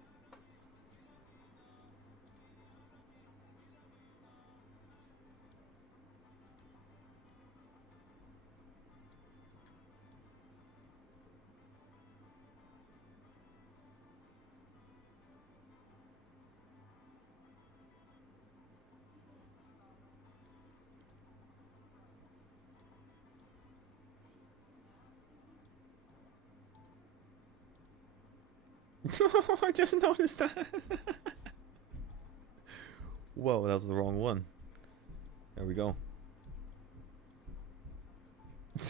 I just noticed that. Whoa, that was the wrong one. There we go.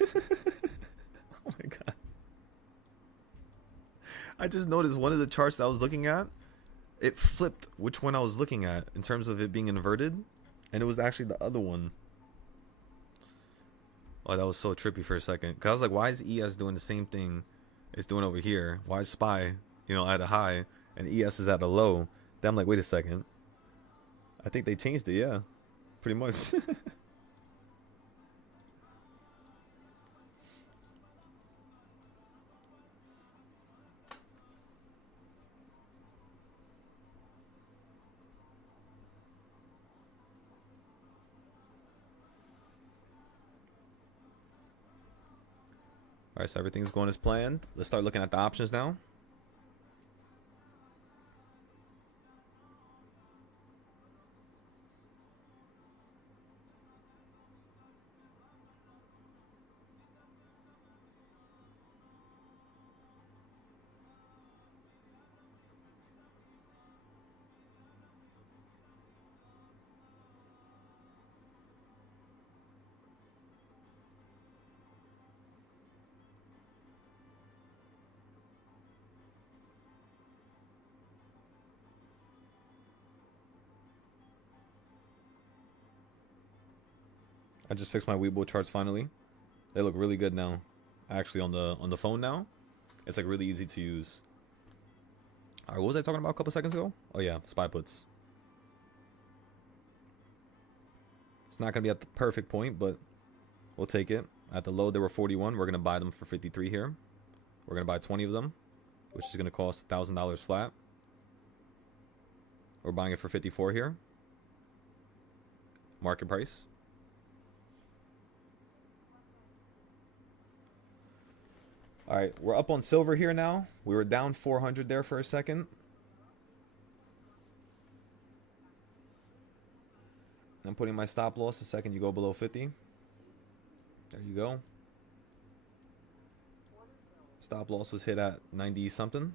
Oh my god. I just noticed one of the charts that I was looking at, it flipped which one I was looking at in terms of it being inverted, and it was actually the other one. Oh, that was so trippy for a second. Because I was like, why is ES doing the same thing it's doing over here? Why is SPY, you know, at a high and ES is at a low? Then I'm like, wait a second. I think they changed it, yeah. Pretty much. Alright, so everything's going as planned. Let's start looking at the options now. I just fixed my Weeble charts finally. They look really good now. Actually, on the phone now, it's like really easy to use. All right, what was I talking about a couple seconds ago? Oh yeah, spy puts. It's not gonna be at the perfect point, but we'll take it. At the low, they were 41. We're gonna buy them for 53 here. We're gonna buy 20 of them, which is gonna cost $1,000 flat. We're buying it for 54 here. Market price. All right, we're up on silver here now. We were down 400 there for a second. I'm putting my stop loss the second you go below 50. There you go. Stop loss was hit at 90 something.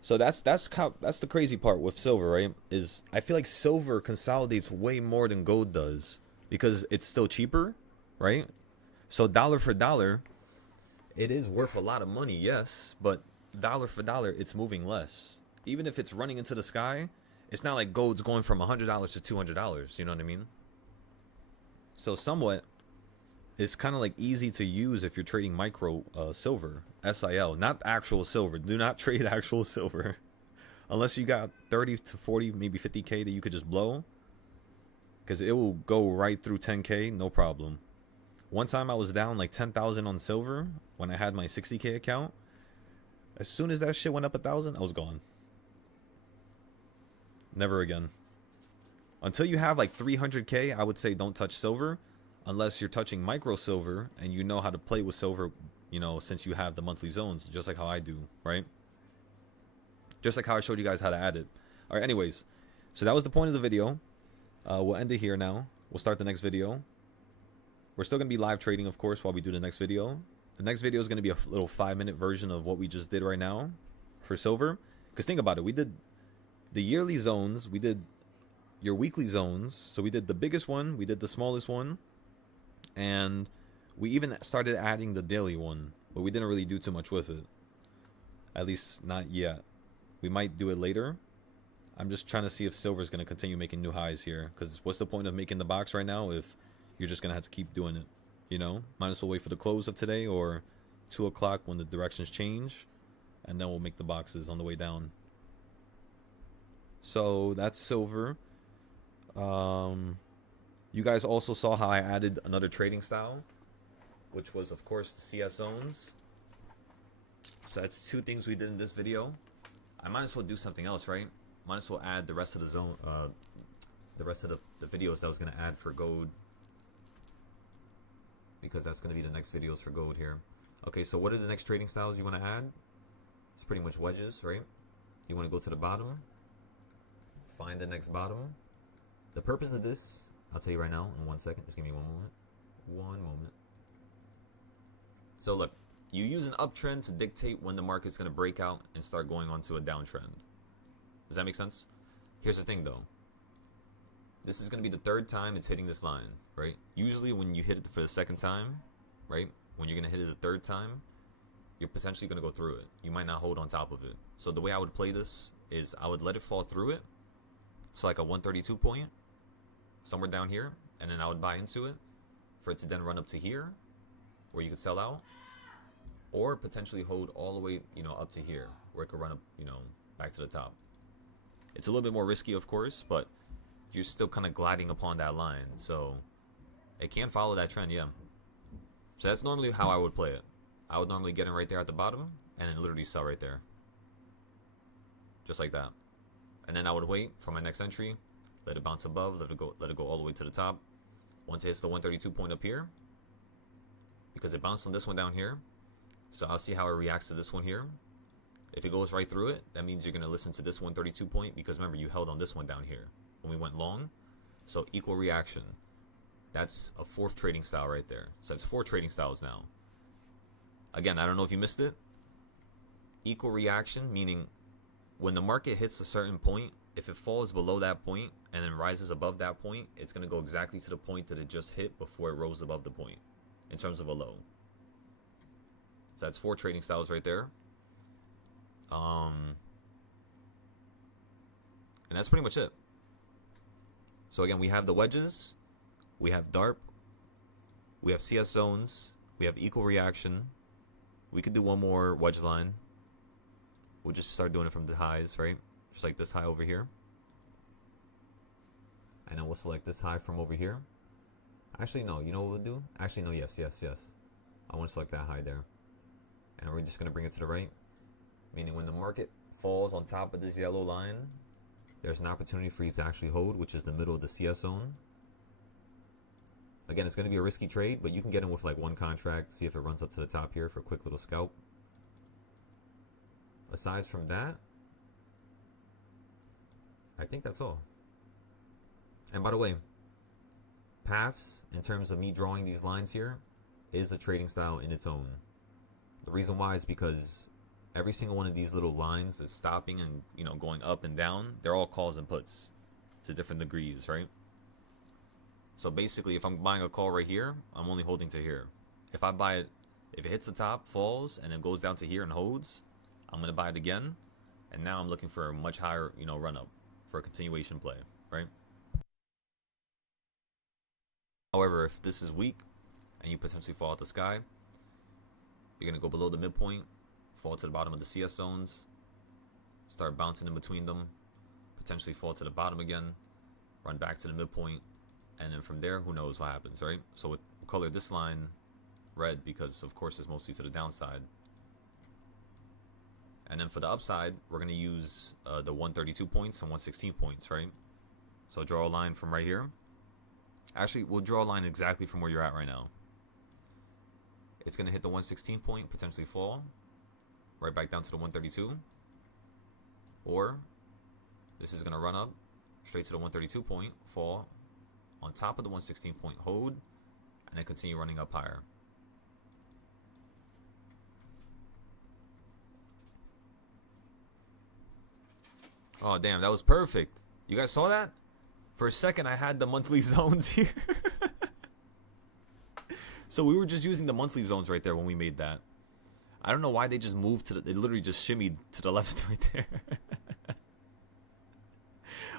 So that's the crazy part with silver, right? Is I feel like silver consolidates way more than gold does because it's still cheaper, right? So dollar for dollar, it is worth a lot of money, yes, but dollar for dollar, it's moving less. Even if it's running into the sky, it's not like gold's going from $100 to $200. You know what I mean? So somewhat, it's kind of like easy to use if you're trading micro silver, SIL, not actual silver. Do not trade actual silver unless you got 30 to 40, maybe 50K that you could just blow, because it will go right through 10K, no problem. One time I was down like 10,000 on silver when I had my 60K account. As soon as that shit went up 1,000, I was gone. Never again. Until you have like 300K, I would say don't touch silver unless you're touching micro silver and you know how to play with silver, you know, since you have the monthly zones, just like how I do, right? Just like how I showed you guys how to add it. All right, anyways, so that was the point of the video. We'll end it here now. We'll start the next video. We're still going to be live trading, of course, while we do the next video. The next video is going to be a little 5-minute version of what we just did right now for silver. Because think about it. We did the yearly zones. We did your weekly zones. So we did the biggest one. We did the smallest one. And we even started adding the daily one. But we didn't really do too much with it. At least not yet. We might do it later. I'm just trying to see if silver is going to continue making new highs here. Because what's the point of making the box right now if you're just going to have to keep doing it, you know? Might as well wait for the close of today or 2 o'clock when the directions change. And then we'll make the boxes on the way down. So that's silver. You guys also saw how I added another trading style, which was, of course, the CS zones. So that's 2 things we did in this video. I might as well do something else, right? Might as well add the rest of the zone, the rest of the videos that I was going to add for gold. Because that's going to be the next videos for gold here. Okay, so what are the next trading styles you want to add? It's pretty much wedges, right? You want to go to the bottom. Find the next bottom. The purpose of this, I'll tell you right now in 1 second. Just give me 1 moment. 1 moment. So look, you use an uptrend to dictate when the market's going to break out and start going onto a downtrend. Does that make sense? Here's the thing though. This is going to be the 3rd time it's hitting this line, right? Usually when you hit it for the 2nd time, right? When you're going to hit it the 3rd time, you're potentially going to go through it. You might not hold on top of it. So the way I would play this is I would let it fall through it. So like a 132 point, somewhere down here. And then I would buy into it for it to then run up to here, where you could sell out. Or potentially hold all the way, you know, up to here, where it could run up, you know, back to the top. It's a little bit more risky, of course, but you're still kind of gliding upon that line. So it can follow that trend, yeah. So that's normally how I would play it. I would normally get in right there at the bottom and then literally sell right there. Just like that. And then I would wait for my next entry, let it bounce above, let it go all the way to the top. Once it hits the 132 point up here, because it bounced on this one down here, so I'll see how it reacts to this one here. If it goes right through it, that means you're going to listen to this 132 point, because remember, you held on this one down here when we went long. So equal reaction. That's a 4th trading style right there. So it's 4 trading styles now. Again, I don't know if you missed it. Equal reaction, meaning when the market hits a certain point, if it falls below that point and then rises above that point, it's going to go exactly to the point that it just hit before it rose above the point in terms of a low. So that's 4 trading styles right there. And that's pretty much it. So again, we have the wedges, we have Darp, we have CS zones, we have equal reaction. We could do one more wedge line. We'll just start doing it from the highs, right? Just like this high over here. And then we'll select this high from over here. Actually, no. You know what we'll do? Actually, no. Yes. I want to select that high there. And we're just going to bring it to the right. Meaning when the market falls on top of this yellow line, there's an opportunity for you to actually hold, which is the middle of the CS zone. Again, it's going to be a risky trade, but you can get in with like one contract, see if it runs up to the top here for a quick little scalp. Aside from that, I think that's all. And by the way, paths, in terms of me drawing these lines here, is a trading style in its own. The reason why is because every single one of these little lines is stopping and, you know, going up and down. They're all calls and puts to different degrees, right? So basically, if I'm buying a call right here, I'm only holding to here. If I buy it, if it hits the top, falls, and then goes down to here and holds, I'm going to buy it again. And now I'm looking for a much higher, you know, run up for a continuation play, right? However, if this is weak and you potentially fall out the sky, you're going to go below the midpoint, fall to the bottom of the CS zones, start bouncing in between them, potentially fall to the bottom again, run back to the midpoint, and then from there, who knows what happens, right? So we'll color this line red because, of course, it's mostly to the downside. And then for the upside, we're going to use the 132 points and 116 points, right? So draw a line from right here. Actually, we'll draw a line exactly from where you're at right now. It's going to hit the 116 point, potentially fall, right back down to the 132. Or this is going to run up straight to the 132 point, fall on top of the 116 point, hold, and then continue running up higher. Oh, damn, that was perfect. You guys saw that? For a second, I had the monthly zones here. So we were just using the monthly zones right there when we made that. I don't know why they just moved to the... They literally just shimmied to the left right there.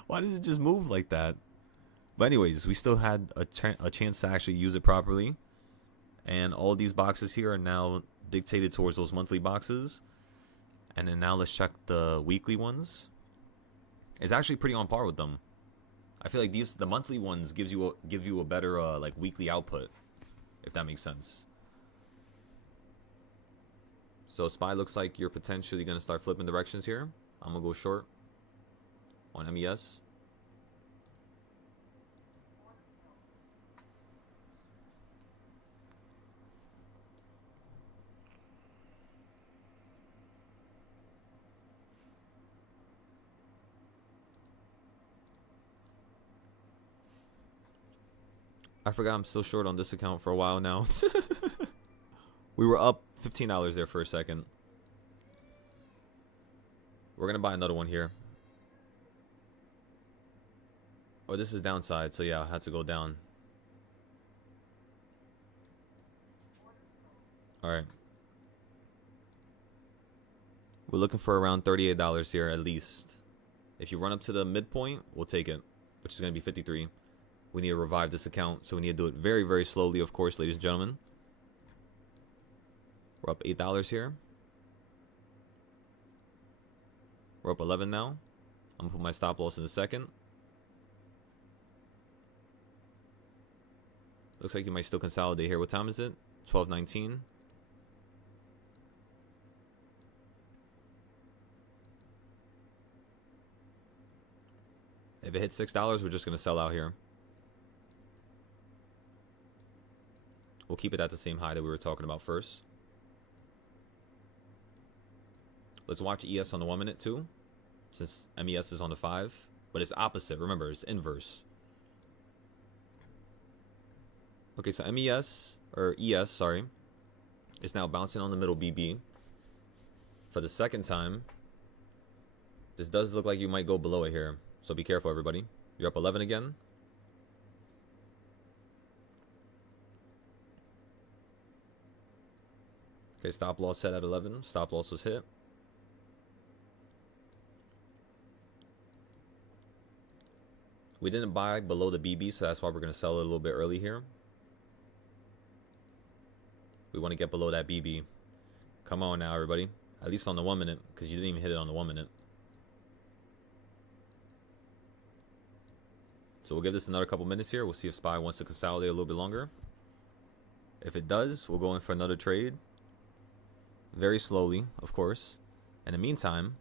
Why did it just move like that? But anyways, we still had a chance to actually use it properly. And all these boxes here are now dictated towards those monthly boxes. And then now let's check the weekly ones. It's actually pretty on par with them. I feel like the monthly ones give you a better like weekly output, if that makes sense. So SPY looks like you're potentially going to start flipping directions here. I'm going to go short on MES. I forgot I'm still short on this account for a while now. We were up $15 there for a second. We're going to buy another one here. Oh, this is downside, so yeah, I had to go down. Alright. We're looking for around $38 here at least. If you run up to the midpoint, we'll take it, which is going to be 53. We need to revive this account, so we need to do it very, very slowly, of course, ladies and gentlemen. We're up $8 here. We're up 11 now. I'm going to put my stop loss in a second. Looks like you might still consolidate here. What time is it? 12:19. If it hits $6, we're just going to sell out here. We'll keep it at the same high that we were talking about first. Let's watch ES on the 1 minute too, since MES is on the 5. But it's opposite. Remember, it's inverse. Okay, so MES, or ES, sorry, is now bouncing on the middle BB. For the second time, this does look like you might go below it here. So be careful, everybody. You're up 11 again. Okay, stop loss set at 11. Stop loss was hit. We didn't buy below the BB, so that's why we're going to sell it a little bit early here. We want to get below that BB. Come on now, everybody. At least on the 1 minute, because you didn't even hit it on the 1 minute. So we'll give this another couple minutes here. We'll see if SPY wants to consolidate a little bit longer. If it does, we'll go in for another trade. Very slowly, of course. In the meantime,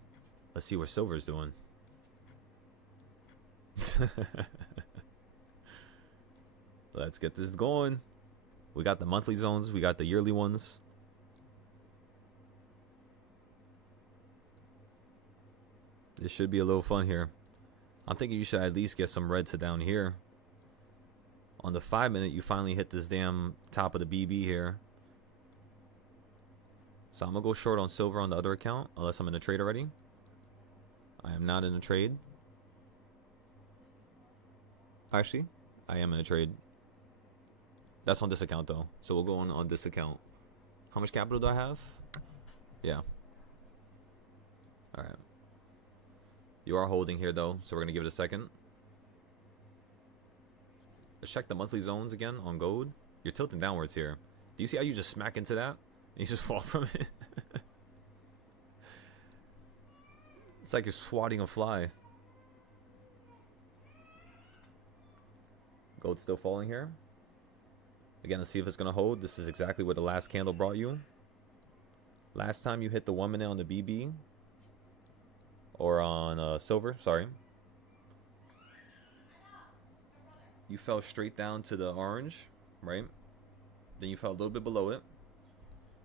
let's see what silver's doing. Let's get this going. We got the monthly zones. We got the yearly ones. This should be a little fun here. I'm thinking you should at least get some red to down here. On the 5 minute, you finally hit this damn top of the BB here. So I'm going to go short on silver on the other account, unless I'm in a trade already. I am not in a trade. Actually, I am in a trade. That's on this account, though. So we'll go on this account. How much capital do I have? Yeah. All right. You are holding here, though, so we're going to give it a second. Let's check the monthly zones again on gold. You're tilting downwards here. Do you see how you just smack into that? And you just fall from it? It's like you're swatting a fly. Gold's still falling here. Again, let's see if it's going to hold. This is exactly what the last candle brought you. Last time you hit the 1 minute on the BB. Or on silver, sorry. You fell straight down to the orange, right? Then you fell a little bit below it.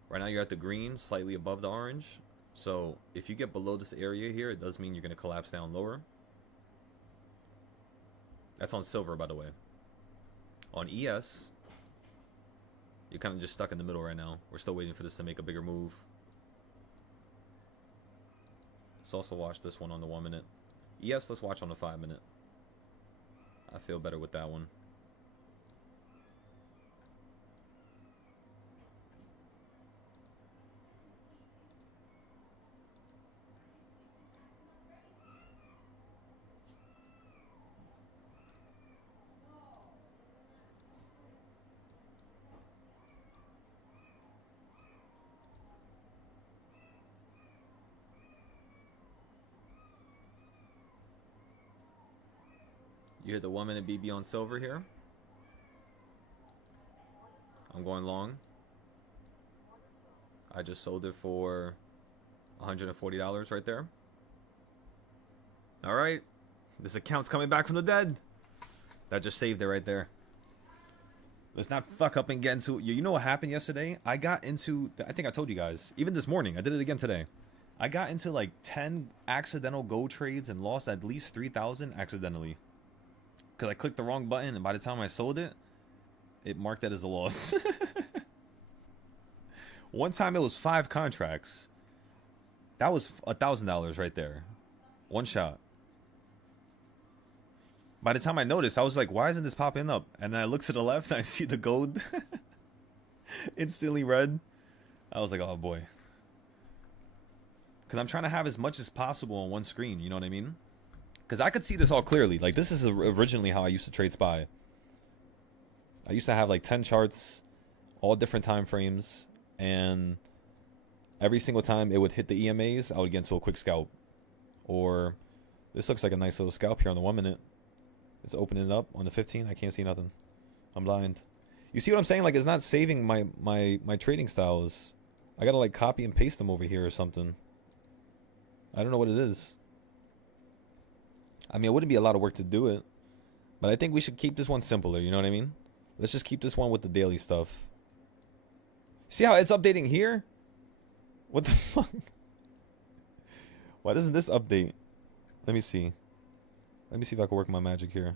Right now you're at the green, slightly above the orange. So if you get below this area here, it does mean you're going to collapse down lower. That's on silver, by the way. On ES, you're kind of just stuck in the middle right now. We're still waiting for this to make a bigger move. Let's also watch this one on the 1 minute. ES, let's watch on the 5 minute. I feel better with that one. You hit the 1 minute BB on silver here. I'm going long. I just sold it for $140 right there. All right. This account's coming back from the dead. That just saved it right there. Let's not fuck up and get into it. You know what happened yesterday? I got into, I think I told you guys, even this morning, I did it again today. I got into like 10 accidental gold trades and lost at least 3,000 accidentally. Because I clicked the wrong button, and by the time I sold it, it marked that as a loss. One time it was 5 contracts. That was $1,000 right there. One shot. By the time I noticed, I was like, why isn't this popping up? And then I look to the left, and I see the gold instantly red. I was like, oh boy. Because I'm trying to have as much as possible on one screen, you know what I mean? Because I could see this all clearly. Like, this is originally how I used to trade SPY. I used to have like 10 charts, all different time frames, and every single time it would hit the EMAs, I would get into a quick scalp. Or this looks like a nice little scalp here on the 1 minute. It's opening up on the 15. I can't see nothing. I'm blind. You see what I'm saying? Like, it's not saving my trading styles. I gotta like copy and paste them over here or something. I don't know what it is. I mean, it wouldn't be a lot of work to do it, but I think we should keep this one simpler, you know what I mean? Let's just keep this one with the daily stuff. See how it's updating here? What the fuck? Why doesn't this update? Let me see. Let me see if I can work my magic here.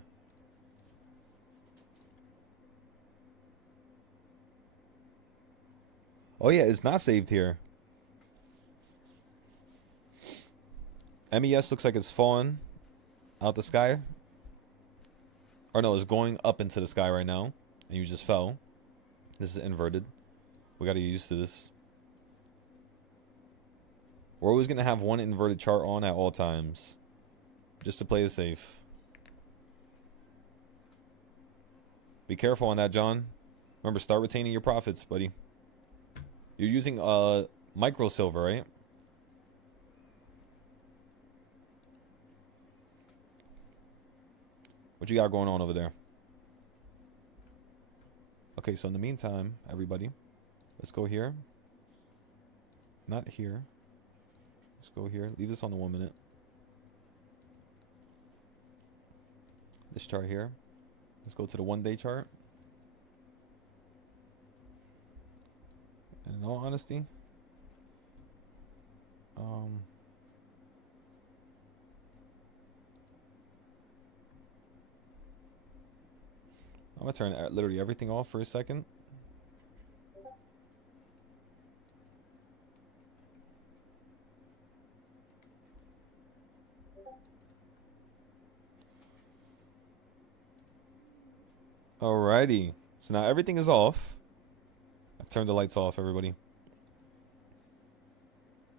Oh yeah, it's not saved here. MES looks like it's falling out the sky. Or no, it's going up into the sky right now. And you just fell. This is inverted. We gotta get used to this. We're always gonna have one inverted chart on at all times. Just to play it safe. Be careful on that, John. Remember, start retaining your profits, buddy. You're using micro silver, right? What you got going on over there? Okay, so in the meantime, everybody, let's go here. Not here. Let's go here. Leave this on the 1 minute. This chart here. Let's go to the 1 day chart. And in all honesty, I'm gonna turn literally everything off for a second. Alrighty. So now everything is off. I've turned the lights off, everybody.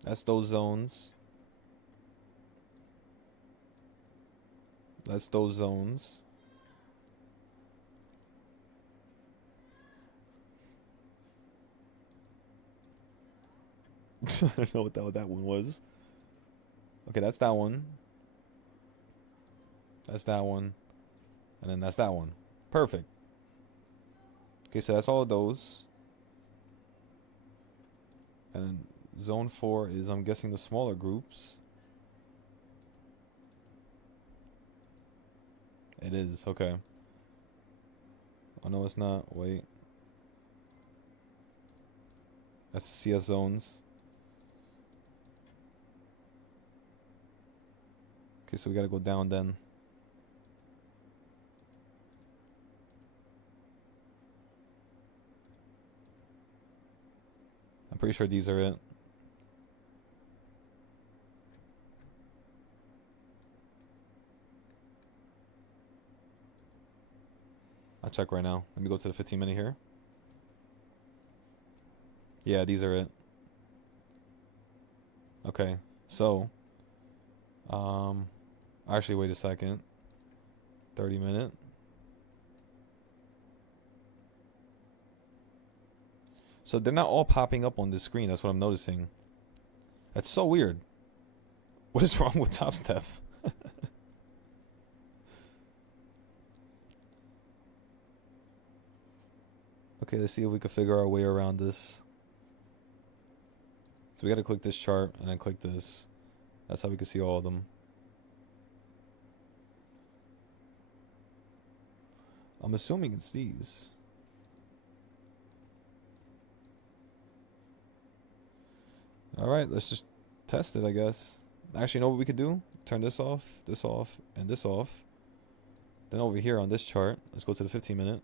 That's those zones. That's those zones. I don't know what that one was. Okay, that's that one. That's that one. And then that's that one. Perfect. Okay, so that's all of those. And then zone 4 is, I'm guessing, the smaller groups. It is, okay. Oh, no, it's not. Wait. That's the CS zones. Okay, so we gotta go down then. I'm pretty sure these are it. I'll check right now. Let me go to the 15-minute here. Yeah, these are it. Okay, so actually, wait a second. 30-minute. So they're not all popping up on the screen. That's what I'm noticing. That's so weird. What is wrong with Top Step? Okay, let's see if we can figure our way around this. So we got to click this chart and then click this. That's how we can see all of them. I'm assuming it's these. Alright, let's just test it, I guess. Actually, you know what we could do? Turn this off, and this off. Then over here on this chart, let's go to the 15-minute.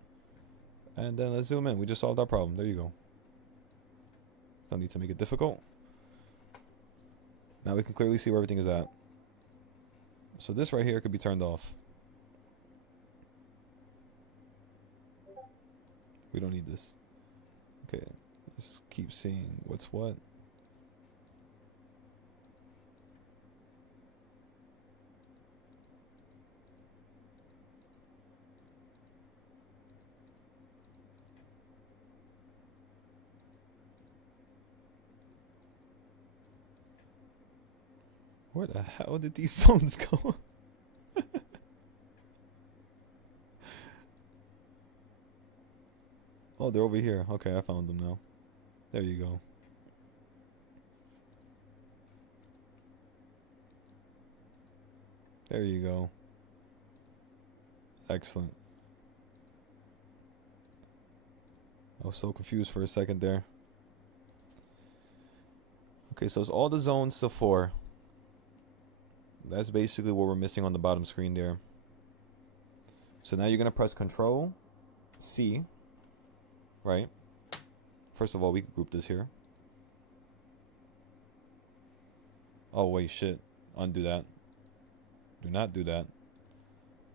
And then let's zoom in. We just solved our problem. There you go. Don't need to make it difficult. Now we can clearly see where everything is at. So this right here could be turned off. We don't need this. Okay, let's keep seeing what's what. Where the hell did these zones go? Oh, they're over here. Okay, I found them now. There you go. There you go. Excellent. I was so confused for a second there. Okay, so it's all the zones to 4. That's basically what we're missing on the bottom screen there. So now you're going to press Control C, right? First of all, we can group this here. Oh, wait, shit. Undo that. Do not do that.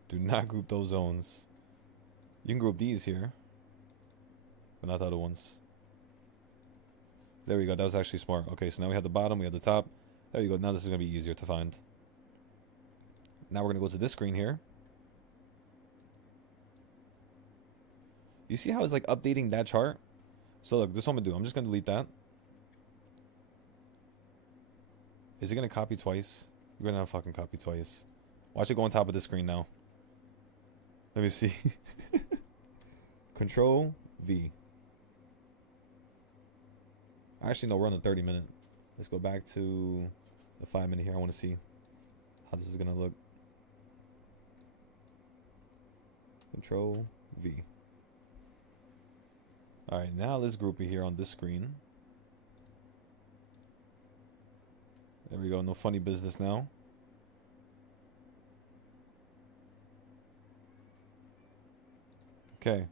Do not group those zones. You can group these here, but not the other ones. There we go. That was actually smart. Okay, so now we have the bottom, we have the top. There you go. Now this is going to be easier to find. Now we're going to go to this screen here. You see how it's like updating that chart? So look, this is what I'm gonna do. I'm just gonna delete that. Is it gonna copy twice? You're gonna fucking copy twice. Watch it go on top of the screen now. Let me see. Control V. Actually, no, we're on the 30-minute. Let's go back to the 5-minute here. I want to see how this is gonna look. Control V. All right, now let's group it here on this screen. There we go. No funny business now. Okay.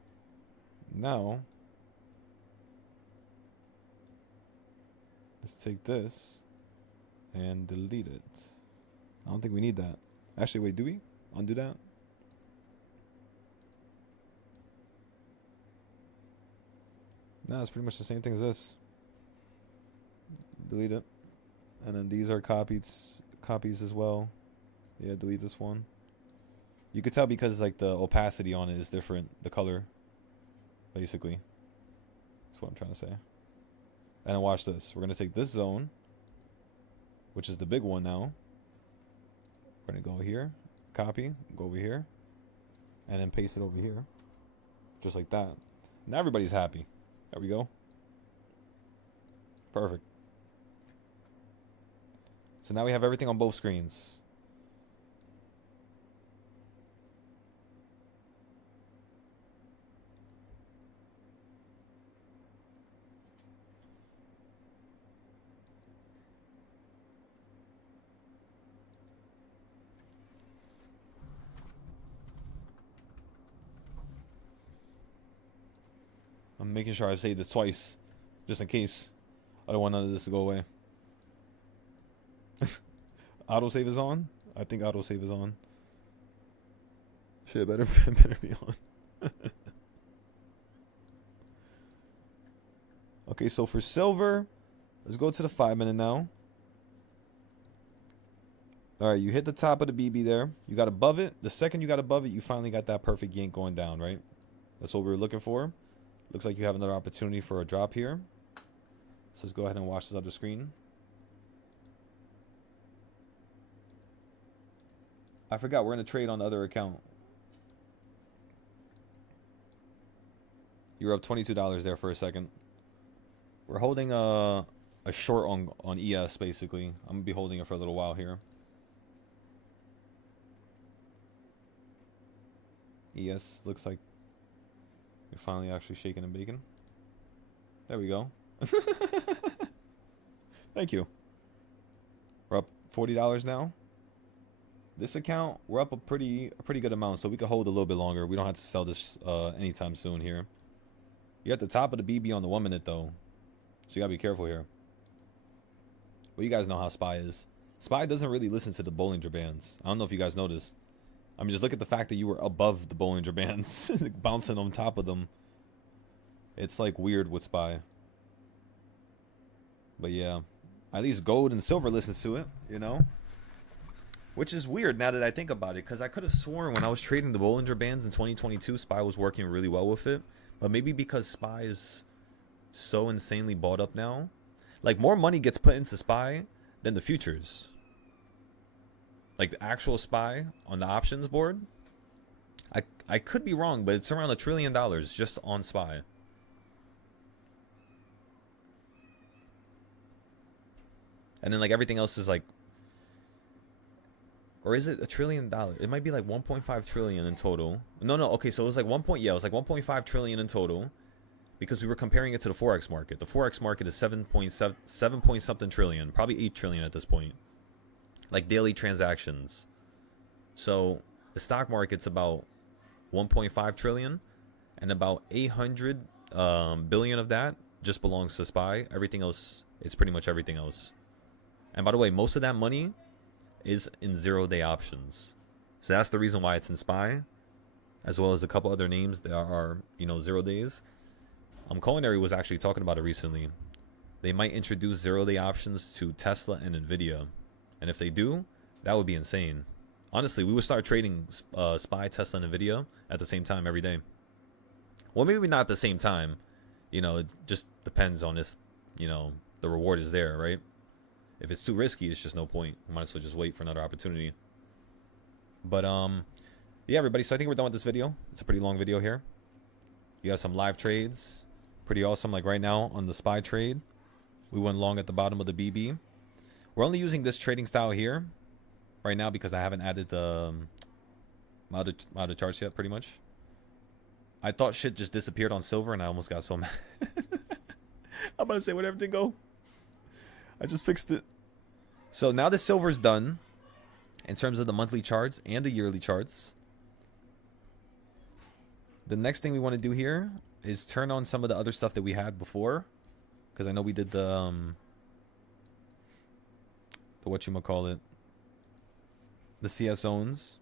Now, let's take this and delete it. I don't think we need that. Actually, wait, do we? Undo that? No, it's pretty much the same thing as this. Delete it. And then these are copies as well. Yeah, delete this one. You could tell because like the opacity on it is different. The color, basically. That's what I'm trying to say. And then watch this. We're going to take this zone, which is the big one now. We're going to go here. Copy. Go over here. And then paste it over here. Just like that. Now everybody's happy. There we go. Perfect. So now we have everything on both screens. I'm making sure I saved this twice, just in case. I don't want none of this to go away. Autosave is on? I think autosave is on. Shit, better be on. Okay, so for silver, let's go to the 5-minute now. Alright, you hit the top of the BB there. You got above it. The second you got above it, you finally got that perfect yank going down, right? That's what we were looking for. Looks like you have another opportunity for a drop here. So let's go ahead and watch this other screen. I forgot we're in a trade on the other account. You were up $22 there for a second. We're holding a short on ES basically. I'm gonna be holding it for a little while here. ES looks like you're finally actually shaking and baking. There we go. Thank you. We're up $40 now. This account, we're up a pretty good amount, so we can hold a little bit longer. We don't have to sell this anytime soon here. You're at the top of the BB on the 1 minute though, so you gotta be careful here. Well, you guys know how SPY is. SPY doesn't really listen to the Bollinger Bands. I don't know if you guys noticed. I mean, just look at the fact that you were above the Bollinger Bands, bouncing on top of them. It's like weird with SPY. But yeah, at least gold and silver listens to it, you know? Which is weird now that I think about it, because I could have sworn when I was trading the Bollinger Bands in 2022, SPY was working really well with it. But maybe because SPY is so insanely bought up now. Like, more money gets put into SPY than the futures. Like, the actual SPY on the options board. I could be wrong, but it's around $1 trillion just on SPY. And then, like, everything else is like... Or is it $1 trillion? It might be like 1.5 trillion in total. No, okay, so it was like it was like 1.5 trillion in total, because we were comparing it to the forex market. The forex market is 7 point something trillion, probably 8 trillion at this point, like daily transactions. So the stock market's about 1.5 trillion, and about 800 billion of that just belongs to SPY. Everything else, it's pretty much everything else. And by the way, most of that money is in 0-day options. So that's the reason why it's in SPY, as well as a couple other names that are, you know, 0 days. Culinary was actually talking about it recently. They might introduce 0-day options to Tesla and Nvidia. And if they do, that would be insane. Honestly, we would start trading SPY, Tesla, and Nvidia at the same time every day. Well, maybe not at the same time. You know, it just depends on if, you know, the reward is there, right? If it's too risky, it's just no point. Might as well just wait for another opportunity. But yeah, everybody. So I think we're done with this video. It's a pretty long video here. You have some live trades, pretty awesome. Like right now on the SPY trade, we went long at the bottom of the BB. We're only using this trading style here right now because I haven't added the my other charts yet. Pretty much. I thought shit just disappeared on silver, and I almost got so mad. I'm about to say, where'd everything go? I just fixed it. So now the silver's done in terms of the monthly charts and the yearly charts. The next thing we want to do here is turn on some of the other stuff that we had before, because I know we did the whatchamacallit, the CS zones.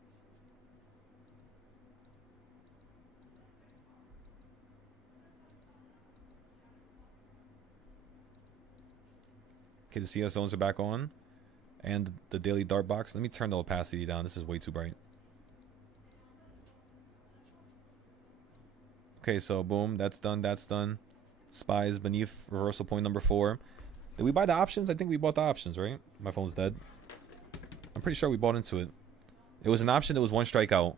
Okay, the CS zones are back on. And the daily Darp box. Let me turn the opacity down. This is way too bright. Okay, so boom. That's done. That's done. SPY is beneath reversal point number 4. Did we buy the options? I think we bought the options, right? My phone's dead. I'm pretty sure we bought into it. It was an option that was one strike out.